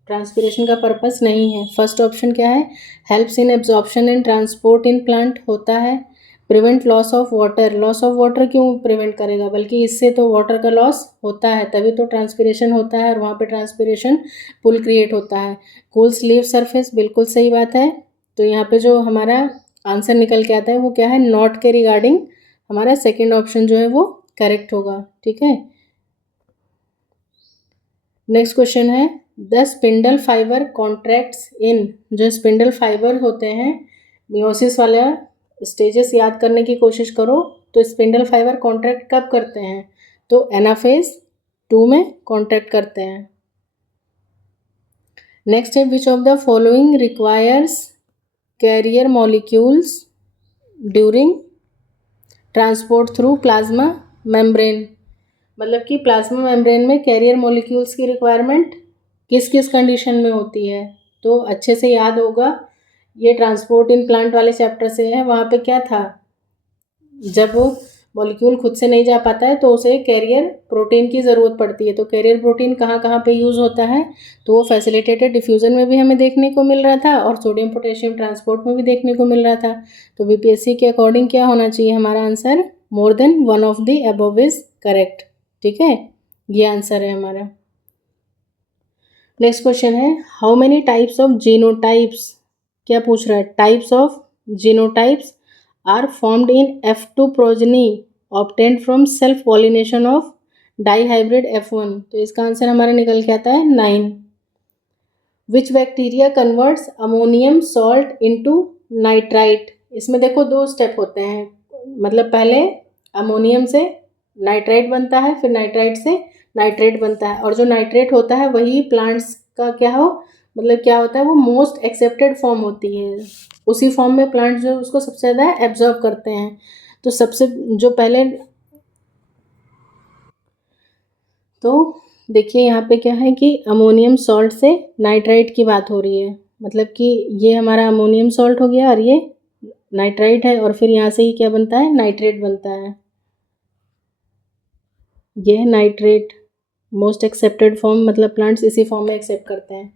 Transpiration का पर्पस नहीं है। फर्स्ट ऑप्शन क्या है, helps in absorption and transport in plant होता है। Prevent loss of water, loss of water क्यों प्रिवेंट करेगा, बल्कि इससे तो वाटर का लॉस होता है, तभी तो ट्रांसपीरेशन होता है, और वहाँ पे ट्रांसपीरेशन पुल क्रिएट होता है। कूल्स लीफ सरफेस, बिल्कुल सही बात है। तो यहाँ पे जो हमारा आंसर निकल के आता है वो क्या है, नॉट के रिगार्डिंग हमारा सेकेंड ऑप्शन जो है वो करेक्ट होगा। ठीक है, नेक्स्ट क्वेश्चन है, द स्पिंडल फाइबर कॉन्ट्रैक्ट्स इन, जो स्पिंडल फाइबर होते हैं, मियोसिस वाला स्टेजेस याद करने की कोशिश करो। तो स्पिंडल फाइबर कॉन्ट्रैक्ट कब करते हैं, तो एनाफेज 2 में कॉन्ट्रैक्ट करते हैं। नेक्स्ट है, which of the following requires carrier molecules during transport through plasma membrane. मतलब कि प्लाज्मा मेम्ब्रेन में कैरियर मॉलिक्यूल्स की रिक्वायरमेंट किस किस कंडीशन में होती है, तो अच्छे से याद होगा, ये ट्रांसपोर्ट इन प्लांट वाले चैप्टर से है। वहाँ पे क्या था, जब वो मॉलिक्यूल खुद से नहीं जा पाता है तो उसे कैरियर प्रोटीन की ज़रूरत पड़ती है। तो कैरियर प्रोटीन कहाँ कहाँ पे यूज़ होता है, तो वो फैसिलिटेटेड डिफ्यूज़न में भी हमें देखने को मिल रहा था, और सोडियम पोटेशियम ट्रांसपोर्ट में भी देखने को मिल रहा था। तो बीपीएससी के अकॉर्डिंग क्या होना चाहिए हमारा answer, more than one of the above is correct. ठीक है, ये आंसर है हमारा। नेक्स्ट क्वेश्चन है, how many types of genotypes, क्या पूछ रहा है, types of genotypes are formed in F2 progeny obtained from self pollination of dihybrid F1। तो इसका आंसर हमारा निकल के आता है 9। विच bacteria converts ammonium salt into nitrite. इसमें देखो 2 स्टेप होते हैं, मतलब पहले अमोनियम से नाइट्राइट बनता है, फिर नाइट्राइट से नाइट्रेट बनता है, और जो नाइट्रेट होता है वही प्लांट्स का क्या हो, मतलब क्या होता है, वो मोस्ट एक्सेप्टेड फॉर्म होती है, उसी फॉर्म में प्लांट्स जो उसको सबसे ज़्यादा एब्जॉर्ब करते हैं। तो सबसे जो पहले, तो देखिए यहाँ पे क्या है कि अमोनियम सॉल्ट से नाइट्राइट की बात हो रही है, मतलब कि ये हमारा अमोनियम सॉल्ट हो गया और ये नाइट्राइट है, और फिर यहाँ से ही क्या बनता है, नाइट्रेट बनता है। ये है नाइट्रेट, मोस्ट एक्सेप्टेड फॉर्म, मतलब प्लांट्स इसी फॉर्म में एक्सेप्ट करते हैं।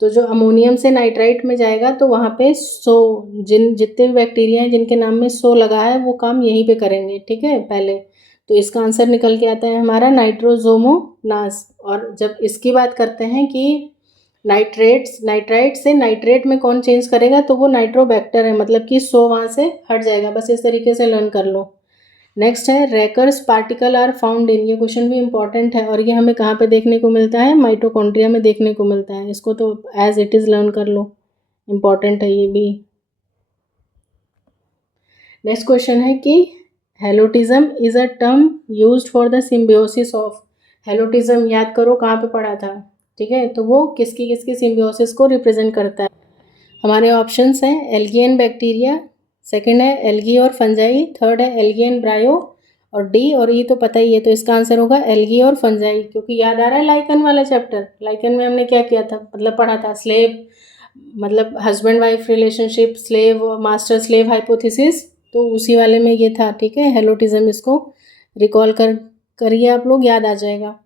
तो जो अमोनियम से नाइट्राइट में जाएगा तो वहाँ पे जितने भी बैक्टीरिया हैं जिनके नाम में सो लगा है वो काम यहीं पे करेंगे। ठीक है, पहले तो इसका आंसर निकल के आता है हमारा नाइट्रोजोमोनास। और जब इसकी बात करते हैं कि नाइट्राइट से नाइट्रेट में कौन चेंज करेगा, तो वो नाइट्रोबैक्टर है, मतलब कि सो वहाँ से हट जाएगा। बस इस तरीके से लर्न कर लो। नेक्स्ट है, रैकर्स पार्टिकल आर फाउंड इन, ये क्वेश्चन भी इंपॉर्टेंट है, और ये हमें कहाँ पे देखने को मिलता है, माइटोकॉन्ड्रिया में देखने को मिलता है। इसको तो एज इट इज़ लर्न कर लो, इंपॉर्टेंट है ये भी। नेक्स्ट क्वेश्चन है कि helotism is a term used for the symbiosis of. Helotism याद करो कहाँ पे पढ़ा था। ठीक है, तो वो किसकी किसकी सिम्बियोसिस को रिप्रेजेंट करता है। हमारे ऑप्शंस हैं एल्गी एंड बैक्टीरिया, सेकंड है एल्गी और फंजाई, थर्ड है एल्गी एंड ब्रायो, और डी और ई तो पता ही है। तो इसका आंसर होगा एल्गी और फंजाई, क्योंकि याद आ रहा है लाइकन वाला चैप्टर। लाइकन में हमने क्या किया था, मतलब पढ़ा था स्लेव, मतलब husband wife relationship, slave master slave hypothesis, तो उसी वाले में ये था। ठीक है, हेलोटिज्म, इसको रिकॉल करिए आप लोग, याद आ जाएगा।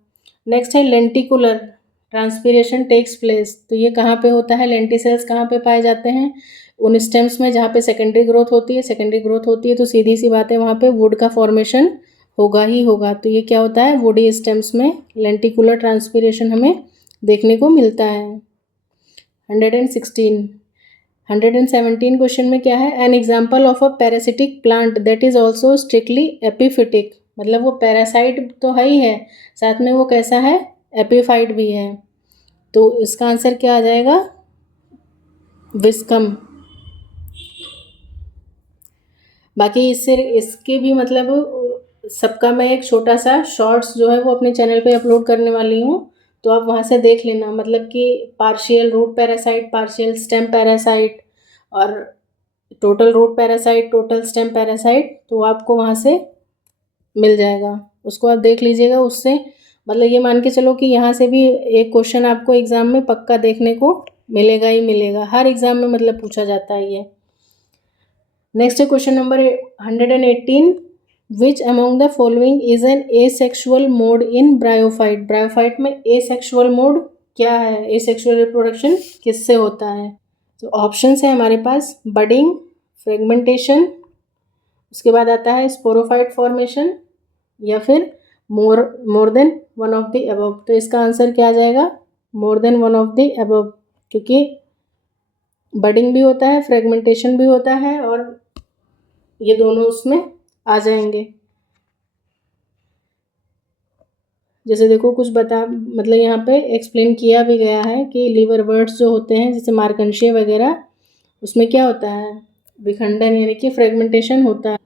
नेक्स्ट है लेंटिकुलर ट्रांसपीरेशन टेक्स प्लेस, तो ये कहाँ पे होता है, लेंटिसेल्स कहाँ पे पाए जाते हैं, उन स्टेम्स में जहाँ पे सेकेंडरी ग्रोथ होती है। सेकेंडरी ग्रोथ होती है तो सीधी सी बात है वहाँ पे वुड का फॉर्मेशन होगा ही होगा। तो ये क्या होता है, वुडी स्टेम्स में लेंटिकुलर ट्रांसपीरेशन हमें देखने को मिलता है। 117 क्वेश्चन में क्या है, an example of a parasitic plant that is also strictly epiphytic. मतलब वो पैरासाइट तो है ही है, साथ में वो कैसा है, एपिफाइट भी है। तो इसका आंसर क्या आ जाएगा, विस्कम। बाकी इसके भी मतलब सबका मैं एक छोटा सा शॉर्ट्स जो है वो अपने चैनल पे अपलोड करने वाली हूँ, तो आप वहाँ से देख लेना, मतलब कि partial root parasite, partial stem parasite और total root parasite, total stem parasite, तो आपको वहाँ से मिल जाएगा, उसको आप देख लीजिएगा। उससे मतलब ये मान के चलो कि यहाँ से भी एक क्वेश्चन आपको एग्ज़ाम में पक्का देखने को मिलेगा ही मिलेगा, हर एग्ज़ाम में मतलब पूछा जाता है ये। नेक्स्ट है question number 118, which among the following is an asexual mode in bryophyte. Bryophyte में एसेक्सुअल मोड क्या है, एसेक्सुअल रिप्रोडक्शन किससे होता है? तो ऑप्शंस है हमारे पास बडिंग, फ्रेगमेंटेशन, उसके बाद आता है स्पोरोफाइट फॉर्मेशन, या फिर मोर than one of the above. तो इसका आंसर क्या आ जाएगा? मोर than one of the above, क्योंकि बडिंग भी होता है, फ्रेगमेंटेशन भी होता है, और ये दोनों उसमें आ जाएंगे। जैसे देखो कुछ मतलब यहाँ पे एक्सप्लेन किया भी गया है कि लिवरवर्ट्स जो होते हैं जैसे मार्कंशिया वगैरह, उसमें क्या होता है? विखंडन यानी कि फ्रेगमेंटेशन होता है।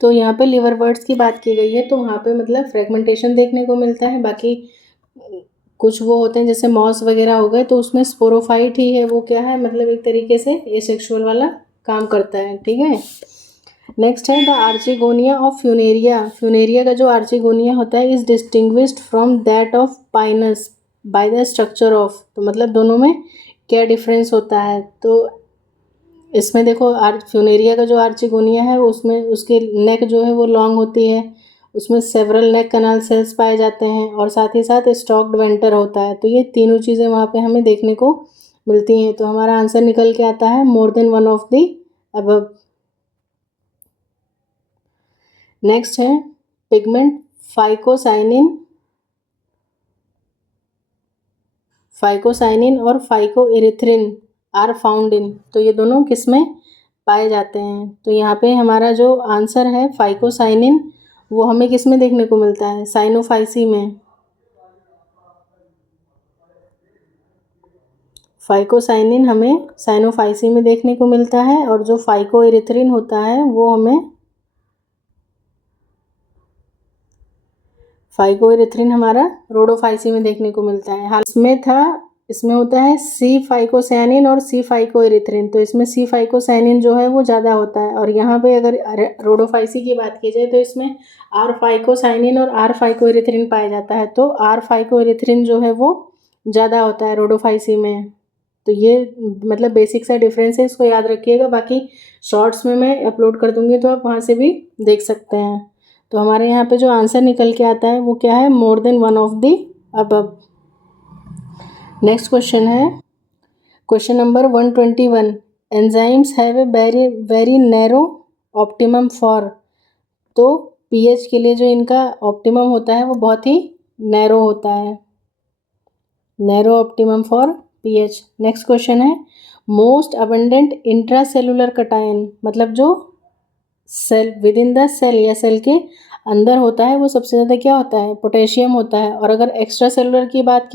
तो यहाँ पे लिवरवर्ट्स की बात की गई है, तो वहाँ पे मतलब फ्रेगमेंटेशन देखने को मिलता है। बाकी कुछ वो होते हैं जैसे मॉस वगैरह हो गए, तो उसमें स्पोरोफाइट ही है, वो क्या है मतलब एक तरीके से एसेक्सुअल वाला काम करता है, ठीक है। नेक्स्ट है the archegonia of Funaria. Funaria का जो आर्चिगोनिया होता है is distinguished from that of Pinus by the structure of. तो मतलब दोनों में क्या डिफरेंस होता है? तो इसमें देखो फ्यूनेरिया का जो आर्चिगोनिया है उसमें उसके नेक जो है वो लॉन्ग होती है, उसमें सेवरल नेक कनाल सेल्स पाए जाते हैं, और साथ ही साथ स्टॉक्ड वेंटर होता है। तो ये तीनों चीज़ें वहाँ पे हमें देखने को मिलती हैं। तो हमारा आंसर निकल के आता है more than one of the above. Next है पिगमेंट फाइकोसाइनिन, फाइकोसाइनिन और फाइकोइरिथ्रिन आर फाउंड इन। तो ये दोनों किस में पाए जाते हैं? तो यहाँ पे हमारा जो आंसर है फाइकोसाइनिन, वो हमें किस में देखने को मिलता है? साइनोफाइसी में। फाइकोसाइनिन हमें साइनोफाइसी में देखने को मिलता है, और जो फाइकोइरिथ्रिन होता है वो हमें फाइकोइरिथ्रिन हमारा रोडोफाइसी में देखने को मिलता है। हाल इसमें होता है सी फाइकोसैनिन और सी फाइकोइरिथ्रिन। तो इसमें सी फाइकोसैनिन जो है वो ज़्यादा होता है, और यहाँ पे अगर रोडोफाइसी की बात की जाए तो इसमें आर फाइकोसाइनिन और आर फाइकोइरिथ्रिन पाया जाता है। तो आर फाइकोइरिथ्रिन जो है वो ज़्यादा होता है रोडोफाइसी में। तो ये मतलब बेसिक सा डिफरेंस है, इसको याद रखिएगा। बाकी शॉर्ट्स में मैं अपलोड कर दूँगी, तो आप वहाँ से भी देख सकते हैं। तो हमारे यहाँ पे जो आंसर निकल के आता है वो क्या है? More than one of the above. Next question है question number 121, enzymes have a very very narrow optimum for. तो पीएच के लिए जो इनका ऑप्टिमम होता है वो बहुत ही नैरो होता है, narrow optimum for pH. Next question है मोस्ट अबंडेंट इंट्रासेलुलर कटायन, मतलब जो cell within the cell या सेल के अंदर होता है वो सबसे ज़्यादा क्या होता है? पोटेशियम होता है। और अगर एक्स्ट्रा सेलुलर की बात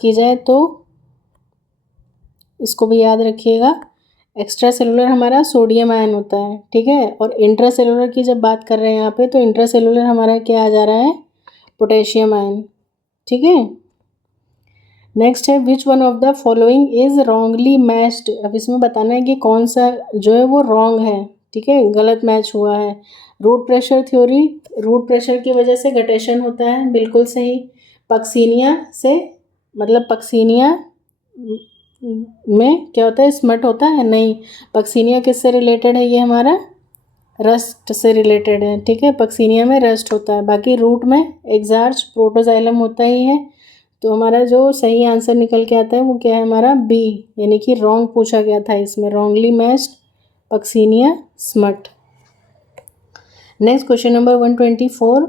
की जाए, तो इसको भी याद रखिएगा, एक्स्ट्रा सेलुलर हमारा सोडियम आयन होता है, ठीक है। और इंट्रा सेलुलर की जब बात कर रहे हैं यहाँ पे, तो इंट्रा सेलुलर हमारा क्या आ जा रहा है? पोटेशियम आयन, ठीक है। नेक्स्ट है which one of the following is wrongly matched. अब इसमें बताना है कि कौन सा जो है वो रॉन्ग है, ठीक है, गलत मैच हुआ है। Root pressure theory, root pressure की वजह से गटेशन होता है, बिल्कुल सही। पक्सीनिया से मतलब पक्सीनिया में क्या होता है? स्मट होता है? नहीं। पक्सीनिया किससे रिलेटेड है? ये हमारा रस्ट से रिलेटेड है, ठीक है। पक्सीनिया में रस्ट होता है। बाकी रूट में एग्जार्च प्रोटोजाइलम होता ही है। तो हमारा जो सही आंसर निकल के आता है वो क्या है? हमारा बी, यानी कि रॉन्ग पूछा गया था इसमें, wrongly matched Puccinia smut. Next question number 124,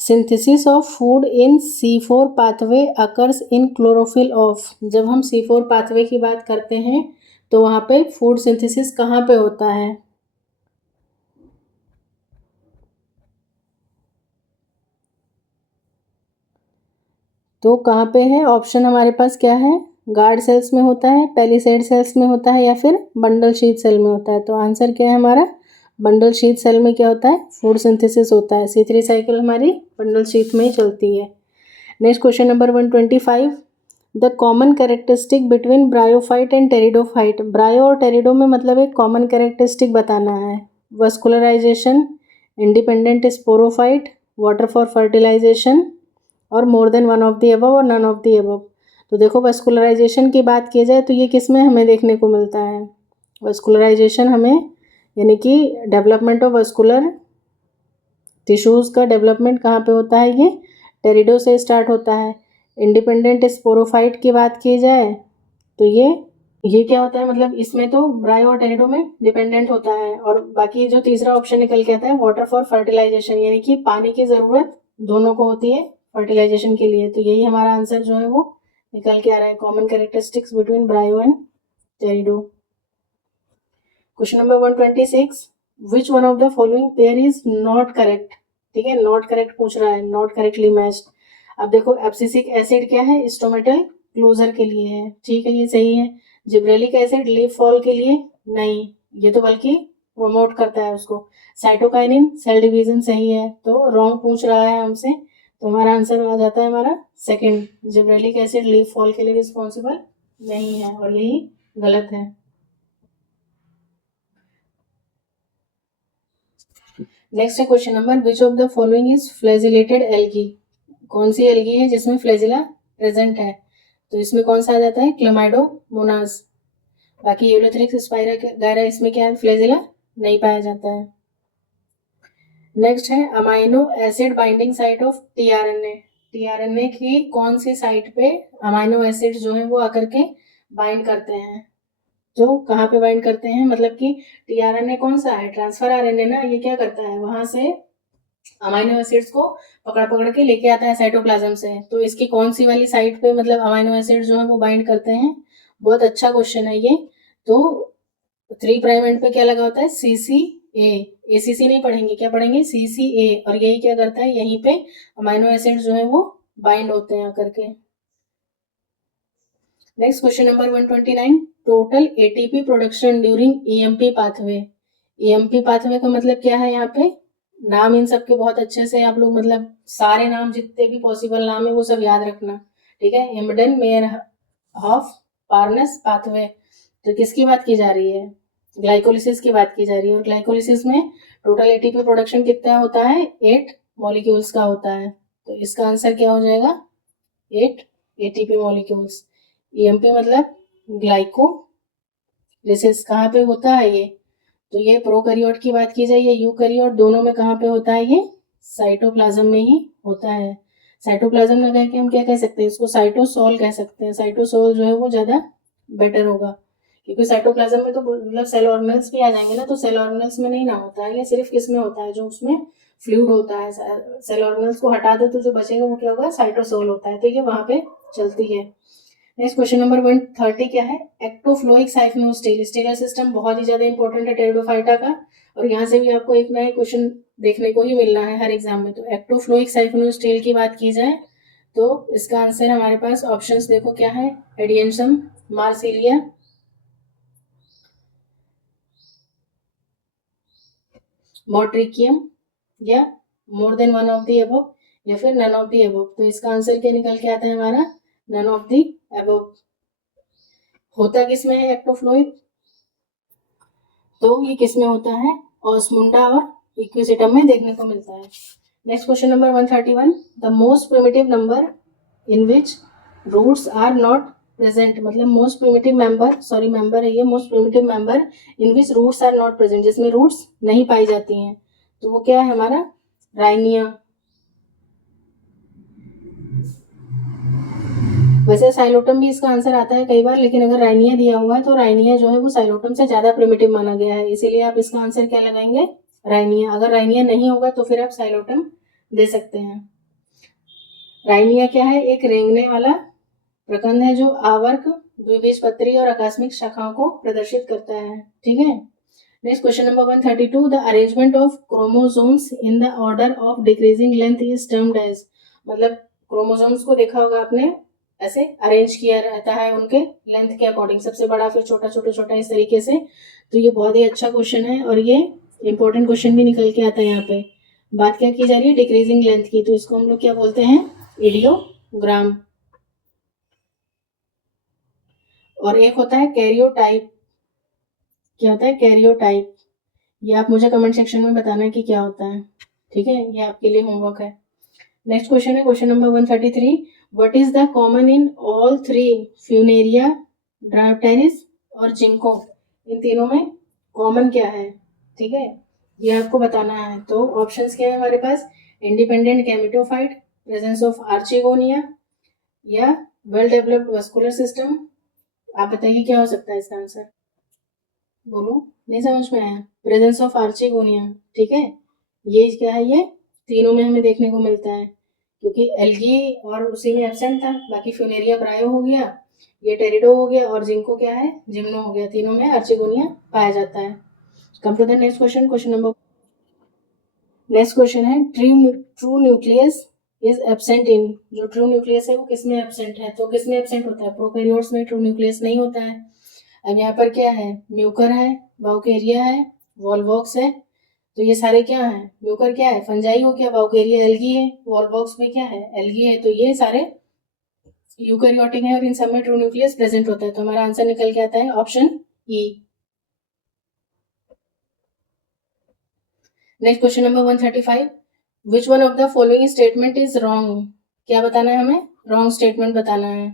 synthesis of food in C4 pathway occurs in chlorophyll of. जब हम C4 पाथवे की बात करते हैं तो वहाँ पे फूड सिंथेसिस कहाँ पे होता है? तो कहाँ पे है? ऑप्शन हमारे पास क्या है? गार्ड सेल्स में होता है, पैलिसेड सेल्स में होता है, या फिर बंडल शीथ सेल में होता है। तो आंसर क्या है हमारा? बंडल शीथ सेल में क्या होता है, फूड सिंथेसिस होता है। C3 साइकिल हमारी बंडल शीथ में ही चलती है। Next question number 125, the common characteristic between bryophyte and pteridophyte. Bryo और टेरिडो में मतलब एक कॉमन कैरेक्टरिस्टिक बताना है। Vascularisation, independent sporophyte, water for fertilisation, और more than one of the above और नन ऑफ द अबव। तो देखो वस्कुलराइजेशन की बात की जाए तो ये किस में हमें देखने को मिलता है, वस्कुलराइजेशन हमें यानी कि डेवलपमेंट ऑफ वस्कुलर टिश्यूज़ का डेवलपमेंट कहाँ पे होता है, ये टेरिडो से स्टार्ट होता है। इंडिपेंडेंट स्पोरोफाइट की बात की जाए तो ये क्या होता है, मतलब इसमें तो ब्रायो और टेरिडो में डिपेंडेंट होता है। और बाकी जो तीसरा ऑप्शन निकल के आता है वाटर फॉर फर्टिलाइजेशन, यानी कि पानी की ज़रूरत दोनों को होती है फर्टिलाइजेशन के लिए। तो यही हमारा आंसर जो है वो निकल के आ रहा है, common characteristics between ब्रायो and टेरिडो। Question number 126, which one of the following pair is not correct. ठीक है, नॉट करेक्ट पूछ रहा है, नॉट करेक्टली मैच्ड। अब देखो एब्सिसिक एसिड क्या है, स्टोमेटल क्लोजर के लिए है, ठीक है ये सही है। जिब्रेलिक एसिड लीफ फॉल के लिए नहीं, ये तो बल्कि प्रोमोट करता है उसको। साइटोकाइनिन सेल डिवीजन सही है, तो रॉन्ग पूछ रहा है हमसे, तो हमारा आंसर आ जाता है हमारा second, gibberellic acid leaf fall के लिए रिस्पॉन्सिबल नहीं है, और यही गलत है। नेक्स्ट है question number, which of the following is flagellated algae. कौन सी एल्गी है जिसमें फ्लैजिला प्रेजेंट है, तो इसमें कौन सा आ जाता है, क्लेमाइडोमोनास। बाकी यूलोथ्रिक्स स्पाइरागायरा इसमें क्या है, फ्लैजिला नहीं पाया जाता है। नेक्स्ट है amino acid binding site of tRNA. TRNA की कौन सी साइट पे अमाइनो एसिड जो है वो आकर के बाइंड करते हैं, जो कहाँ पे बाइंड करते हैं, मतलब कि टीआरएनए कौन सा है, ट्रांसफर आरएनए ना, ये क्या करता है वहां से अमाइनो एसिड्स को पकड़ पकड़ के लेके आता है साइटोप्लाज्म से। तो इसकी कौन सी वाली साइट पे मतलब अमाइनो एसिड जो है वो बाइंड करते हैं, बहुत अच्छा क्वेश्चन है ये। तो 3 प्राइम एंड पे क्या लगा होता है, CCA, ACC नहीं पढ़ेंगे, क्या पढ़ेंगे, CCA, और यही क्या करता है, यहीं पे अमाइनो एसिड जो है वो बाइंड होते हैं आकर के। Next question number 129, total ATP production during EMP pathway. EMP pathway का मतलब क्या है, यहाँ पे नाम इन सब के बहुत अच्छे से आप लोग मतलब सारे नाम जितने भी पॉसिबल नाम है वो सब याद रखना, ठीक है। एम्बडन मेयर हॉफ पार्नस पाथवे, तो किसकी बात की जा रही है, ग्लाइकोलिसिस की बात की जा रही है। और ग्लाइकोलिसिस में टोटल ATP प्रोडक्शन कितना होता है, 8 मॉलिक्यूल्स का होता है। तो इसका आंसर क्या हो जाएगा, 8 ATP मॉलिक्यूल्स। EMP मतलब ग्लाइकोलिसिस कहाँ पे होता है ये, तो ये प्रोकैरियोट की बात की जाए या यूकैरियोट, दोनों में कहाँ पे होता है, ये साइटोप्लाज्म में ही होता है। साइटोप्लाज्म ना कह के हम क्या कह सकते हैं, इसको साइटोसोल कह सकते हैं। साइटोसोल जो है वो ज़्यादा बेटर होगा, क्योंकि साइटोप्लाज्म में तो मतलब सेल ऑर्गेनल्स भी आ जाएंगे ना, तो सेल ऑर्गेनल्स में नहीं ना होता है, ये सिर्फ किस में होता है, जो उसमें फ्लूइड होता है। सेल ऑर्गेनल्स को हटा दो तो जो बचेगा वो क्या होगा, साइटोसोल होता है, तो ये वहाँ पे चलती है। नेक्स्ट क्वेश्चन नंबर 130 क्या है, एक्टोफ्लोइक साइक्लोस्टील। स्टीलर सिस्टम बहुत ही ज्यादा इंपॉर्टेंट है टेरिडोफाइटा का, और यहाँ से भी आपको एक नया क्वेश्चन देखने को ही मिलना है हर एग्जाम में। तो एक्टोफ्लोइक साइक्लोस्टील की बात की जाए तो इसका आंसर हमारे पास ऑप्शंस देखो क्या है, एडियनसम, मार्सिलिया, मोट्रिकियम, या मोर than one of the above, या फिर नन ऑफ द अबव। तो इसका आंसर क्या निकल के आता है हमारा, नन ऑफ द अबव। होता किस में है एक्टोफ्लोइक, तो ये किस में होता है, ऑस्मुंडा और इक्विसिटम में देखने को मिलता है। Next question number 131, the most primitive number in which roots are not present. मतलब मोस्ट प्रिमिटिव मेंबर है ये, most primitive member in which roots are not present, जिसमें रूट्स नहीं पाई जाती हैं, तो वो क्या है हमारा, राइनिया। वैसे साइलोटम भी इसका आंसर आता है कई बार, लेकिन अगर राइनिया दिया हुआ है तो राइनिया जो है वो साइलोटम से ज्यादा प्रिमिटिव माना गया है, इसीलिए आप इसका आंसर क्या लगाएंगे, राइनिया। अगर राइनिया नहीं होगा तो फिर आप साइलोटम दे सकते हैं। राइनिया क्या है, एक रेंगने वाला प्रकंद है जो आवर्क, द्विबीजपत्री और आकस्मिक शाखाओं को प्रदर्शित करता है, ठीक है। Next question number 132, the arrangement of chromosomes in the order of decreasing length is termed as. मतलब क्रोमोसोम्स को देखा होगा आपने, ऐसे अरेंज किया रहता है उनके लेंथ के अकॉर्डिंग, सबसे बड़ा फिर छोटा छोटा छोटा इस तरीके से। तो ये बहुत ही अच्छा क्वेश्चन है, और ये इंपॉर्टेंट क्वेश्चन भी निकल के आता है यहाँ पे। बात क्या की जा रही है, डिक्रीजिंग लेंथ की, तो इसको हम लोग क्या बोलते हैं, इडियोग्राम। और एक होता है कैरियोटाइप। क्या होता है कैरियोटाइप, ये आप मुझे कमेंट सेक्शन में बताना है कि क्या होता है, ठीक है, ये आपके लिए होमवर्क है। नेक्स्ट क्वेश्चन है question number 133, what is the common in all three, Funaria, Dryopteris और जिंको, इन तीनों में कॉमन क्या है, ठीक है, ये आपको बताना है। तो ऑप्शंस क्या है हमारे पास, independent gametophyte, presence of archegonia, या वेल डेवलप्ड वस्कुलर सिस्टम। आप बताइए क्या हो सकता है इसका आंसर, बोलो, नहीं समझ में आया, प्रेजेंस ऑफ आर्चिगोनिया, ठीक है, ये क्या है, ये तीनों में हमें देखने को मिलता है, क्योंकि एल्गी और उसी में एब्सेंट था, बाकी फ्यूनेरिया प्रायो हो गया, ये टेरिडो हो गया, और जिंको क्या है, जिम्नो हो गया, तीनों में आर्चिगोनिया पाया जाता है। Come to the next question, question number next question है, true nucleus is absent in, जो ट्रू न्यूक्लियस है वो किसमें एब्सेंट है, तो किसमें एब्सेंट होता है, प्रोकैरियोट्स में ट्रू न्यूक्लियस नहीं होता है। अब यहाँ पर क्या है, म्यूकर है, वाउकेरिया है, वॉलवॉक्स है, तो ये सारे क्या है, म्यूकर क्या है, फंजाई हो गया, वाउकेरिया एल्गी है, वॉलवॉक्स भी क्या है, एल्गी है, तो ये सारे यूकैरियोटिक है और इन सब में ट्रू न्यूक्लियस प्रेजेंट होता है, तो हमारा आंसर निकल के आता है option E. Next question number 135, which one of the following statement is wrong, क्या बताना है हमें, रॉन्ग स्टेटमेंट बताना है।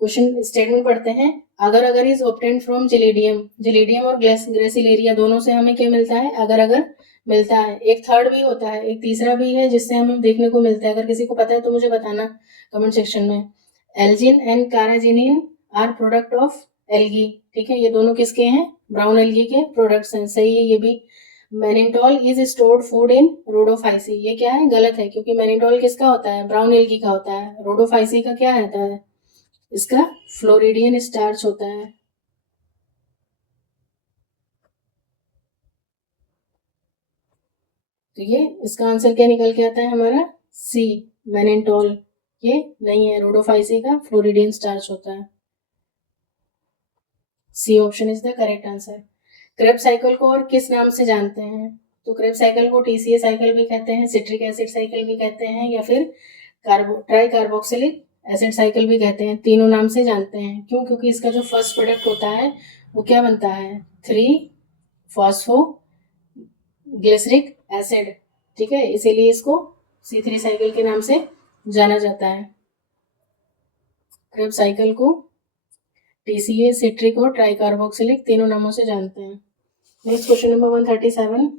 क्वेश्चन स्टेटमेंट पढ़ते हैं, अगर अगर is obtained from gelidium, gelidium और ग्रेसिलेरिया दोनों से हमें क्या मिलता है, अगर अगर मिलता है, एक थर्ड भी होता है, एक तीसरा भी है जिससे हमें देखने को मिलता है, अगर किसी को पता है तो मुझे बताना कमेंट सेक्शन में। Algin and carrageenan are product of algae, ठीक है, ये दोनों किसके हैं, ब्राउन एल्गी के प्रोडक्ट्स हैं, सही है ये भी। Mannitol is stored food in Rhodophyceae, ये क्या है, गलत है, क्योंकि मैनिटोल किसका होता है, ब्राउन एल्गी का होता है, रोडोफाइसी का क्या होता है, इसका फ्लोरिडियन स्टार्च होता है। तो ये इसका आंसर क्या निकल के आता है हमारा, सी, मैनिटोल, ये नहीं है, रोडोफाइसी का फ्लोरिडियन स्टार्च होता है, C option is the correct answer. Krebs cycle को और किस नाम से जानते हैं, तो क्रेब्स साइकिल को टीसीए साइकिल भी कहते हैं, सिट्रिक एसिड साइकिल भी कहते हैं, या फिर ट्राई कार्बोक्सिलिक एसिड साइकिल भी कहते हैं, तीनों नाम से जानते हैं। क्यों, क्योंकि इसका जो फर्स्ट प्रोडक्ट होता है वो क्या बनता है, 3 फॉस्फो ग्लिसरिक एसिड, ठीक है, इसीलिए इसको C3 साइकिल के नाम से जाना जाता है। क्रेब्स साइकिल को टीसीए, सिट्रिक और ट्राइकार्बोक्सिलिक तीनों नामों से जानते हैं। नेक्स्ट क्वेश्चन नंबर 137,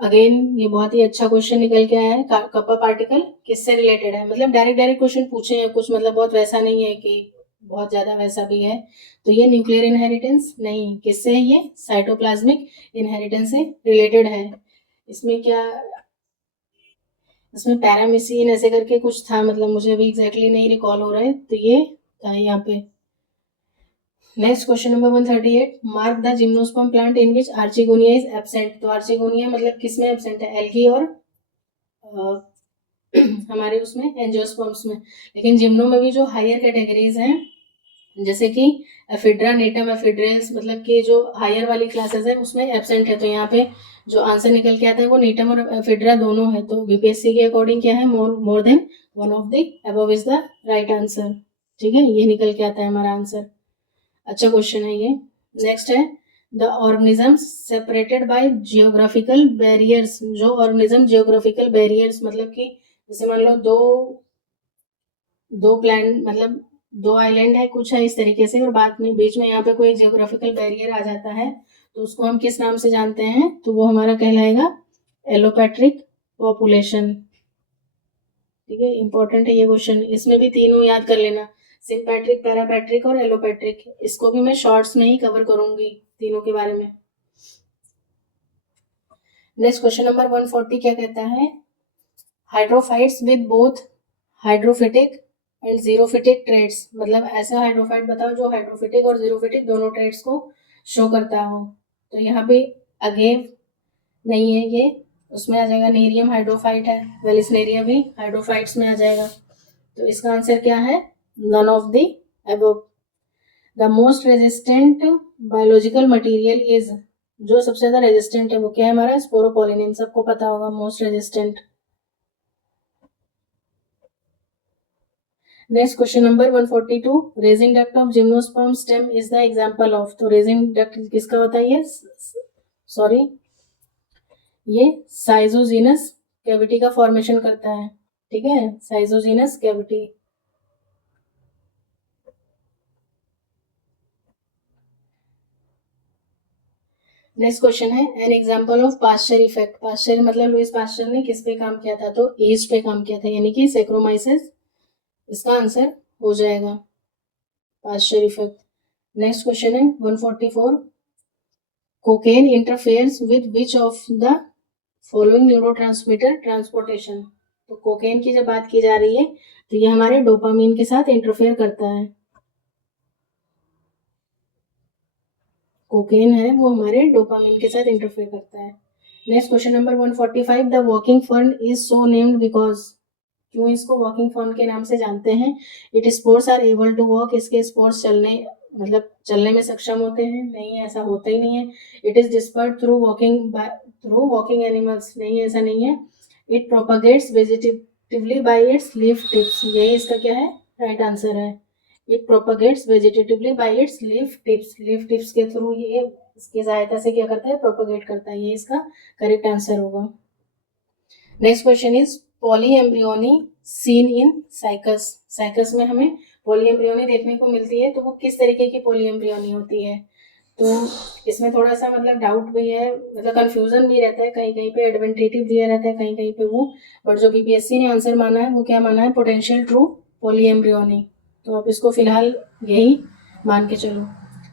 अगेन ये बहुत ही अच्छा क्वेश्चन निकल के आया है, कप्पा पार्टिकल किससे रिलेटेड है, मतलब डायरेक्ट डायरेक्ट क्वेश्चन पूछे हैं कुछ, मतलब बहुत वैसा नहीं है कि बहुत ज्यादा वैसा भी है। तो ये न्यूक्लियर इनहेरिटेंस नहीं, किससे है, ये साइटोप्लाज्मिक इनहेरिटेंस से रिलेटेड है। इसमें क्या, इसमें पैरामिसिन ऐसे करके कुछ था, मतलब मुझे अभी एग्जैक्टली नहीं रिकॉल हो रहा है, तो ये था यहाँ पे। Next question number 138, mark the gymnosperm plant in which archegonia is absent, तो आर्चिगोनिया मतलब किसमें एब्सेंट है, एल्गी और हमारे उसमें एंजियोस्पर्म्स में, लेकिन जिम्नो में भी जो हायर कैटेगरीज हैं, जैसे कि एफिड्रा, नेटम, एफिड्रेल्स, मतलब कि जो हायर वाली क्लासेस है उसमें एब्सेंट है, तो यहाँ पे जो आंसर निकल के आता है वो नेटम और एफिड्रा दोनों है, तो बीपीएससी के अकॉर्डिंग क्या है, more than one of the above is the right answer, ठीक है, ये निकल के आता है हमारा आंसर। अच्छा क्वेश्चन है ये। नेक्स्ट है, the organisms separated by geographical barriers, जो ऑर्गेनिज्म जियोग्राफिकल बैरियर्स मतलब कि जैसे मान लो दो दो प्लैन मतलब दो आइलैंड है कुछ है इस तरीके से, और बाद में बीच में यहाँ पे कोई जियोग्राफिकल बैरियर आ जाता है, तो उसको हम किस नाम से जानते हैं, तो वो हमारा कहलाएगा एलोपैट्रिक पॉपुलेशन, ठीक है, इंपॉर्टेंट है ये क्वेश्चन, इसमें भी तीनों याद कर लेना, सिंपैट्रिक, पैरापैट्रिक और एलोपैट्रिक, इसको भी मैं शॉर्ट्स में ही कवर करूंगी तीनों के बारे में। नेक्स्ट क्वेश्चन नंबर 140 क्या कहता है, hydrophytes with both hydrophytic and xerophytic traits, मतलब ऐसा हाइड्रोफाइट बताओ जो हाइड्रोफिटिक और जीरोफिटिक दोनों ट्रेड्स को शो करता हो, तो यहाँ पे अगेव नहीं है, ये उसमें आ जाएगा, नेरियम हाइड्रोफाइट है, वेलिस्नेरिया भी हाइड्रोफाइट्स में आ जाएगा, तो इसका आंसर क्या है, none of the above. The most resistant biological material is, जो सबसे ज़्यादा रेजिस्टेंट है वो क्या है हमारा, स्पोरोपोलिन, सबको पता होगा, most resistant. Next question number 142, raising duct of gymnosperm stem is the example of. तो रेजिंग डक्ट किसका होता है, ये सॉरी ये साइजोजीनस कैविटी का फॉर्मेशन करता है, ठीक है, साइजोजीनस कैविटी। नेक्स्ट क्वेश्चन है, an example of Pasteur effect. Pasteur मतलब लुईस पास्चर ने किस पे काम किया था, तो ईस्ट पे काम किया था, यानी कि सैक्रोमाइसिस इसका आंसर हो जाएगा, पास्चर इफेक्ट। नेक्स्ट क्वेश्चन है 144, cocaine interferes with which of the following neurotransmitter transportation. तो कोकेन की जब बात की जा रही है तो ये हमारे डोपामीन के साथ इंटरफेयर करता है, कोकेन है वो हमारे डोपामीन के साथ इंटरफेयर करता है। Next question number 145, the walking fern is so named because. क्यों इसको वॉकिंग फर्न के नाम से जानते हैं, its spores are able to walk, इसके स्पोर्स चलने मतलब चलने में सक्षम होते हैं, नहीं ऐसा होता ही नहीं है। It is dispersed through walking animals, नहीं ऐसा नहीं है। It propagates vegetatively by its leaf tips, यही इसका क्या है, राइट आंसर है। It propagates vegetatively by its leaf tips के थ्रू ये इसकी सहायता से क्या करता है, प्रोपागेट करता है, ये इसका करेक्ट आंसर होगा। Next question is poly embryony seen in cycas. Cycas में हमें पॉली एम्ब्रियोनी देखने को मिलती है, तो वो किस तरीके की पॉली एम्ब्रियोनी होती है, तो इसमें थोड़ा सा मतलब डाउट भी है, मतलब कंफ्यूजन भी रहता है, कहीं कहीं पे एडवेंटेटिव दिया रहता है, कहीं कहीं पे वो, बट जो बीपीएससी ने आंसर माना है वो क्या माना है, पोटेंशियल ट्रू पॉली एम्ब्रियोनी, तो आप इसको फिलहाल यही मान के चलो।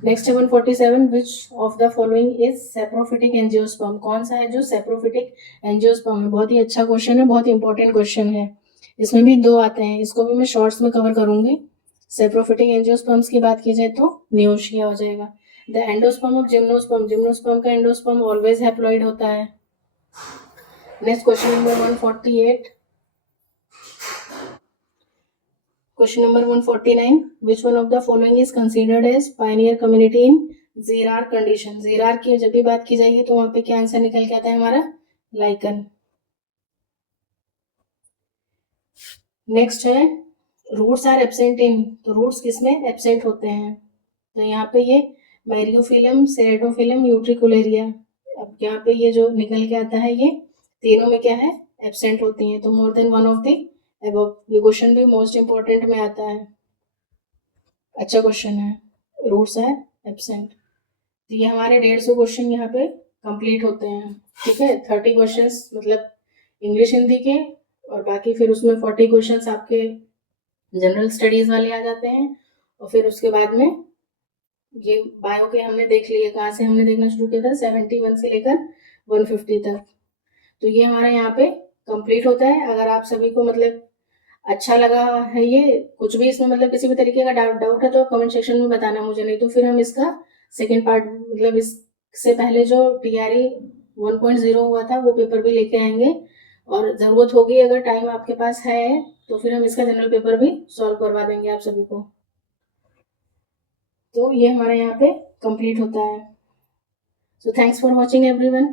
Next 147, which of the following is saprophytic angiosperm. कौन सा है जो सेप्रोफिटिक एंजियोस्पर्म है, बहुत ही अच्छा क्वेश्चन है, बहुत इंपॉर्टेंट क्वेश्चन है। इसमें भी दो आते हैं, इसको भी मैं शॉर्ट्स में कवर करूंगी। सेप्रोफिटिक एंजियोस्पर्म्स की बात की जाए तो नियोशिया हो जाएगा। The endosperm of gymnosperm, gymnosperm का एंडोस्पर्म ऑलवेज हैप्लॉइड होता है। Next question number 148, question number 149, which one of the following is considered as pioneer community in xerarch condition. Xerarch की जब भी बात की जाएगी तो वहां पे क्या आंसर निकल के आता है हमारा, लाइकन। नेक्स्ट है रूट्स आर एब्सेंट इन, तो रूट्स किसमें एब्सेंट होते हैं, तो यहाँ पे ये बैरियोफिलम, सेरेटोफिलम, यूट्रिकुलेरिया, अब यहाँ पे ये जो निकल के आता है ये तीनों में क्या है, एब्सेंट होती हैं, तो मोर than one of the above, ये क्वेश्चन भी मोस्ट इंपॉर्टेंट में आता है, अच्छा क्वेश्चन है, रूट्स आर एब्सेंट। तो ये हमारे 150 क्वेश्चन यहाँ पे कंप्लीट होते हैं, ठीक है, 30 क्वेश्चन मतलब इंग्लिश हिंदी के, और बाकी फिर उसमें 40 क्वेश्चन आपके जनरल स्टडीज वाले आ जाते हैं, और फिर उसके बाद में ये बायो के हमने देख लिए, कहाँ से हमने देखना शुरू किया था, 71 से लेकर 150 तक, तो ये हमारा यहाँ पे कंप्लीट होता है। अगर आप सभी को मतलब अच्छा लगा है ये, कुछ भी इसमें मतलब किसी भी तरीके का डाउट है तो आप कमेंट सेक्शन में बताना मुझे, नहीं तो फिर हम इसका सेकेंड पार्ट मतलब इससे पहले जो TRE 1.0 हुआ था वो पेपर भी लेके आएंगे, और ज़रूरत होगी अगर टाइम आपके पास है तो फिर हम इसका जनरल पेपर भी सॉल्व करवा देंगे आप सभी को। तो ये हमारे यहाँ पे कंप्लीट होता है। So thanks for watching everyone.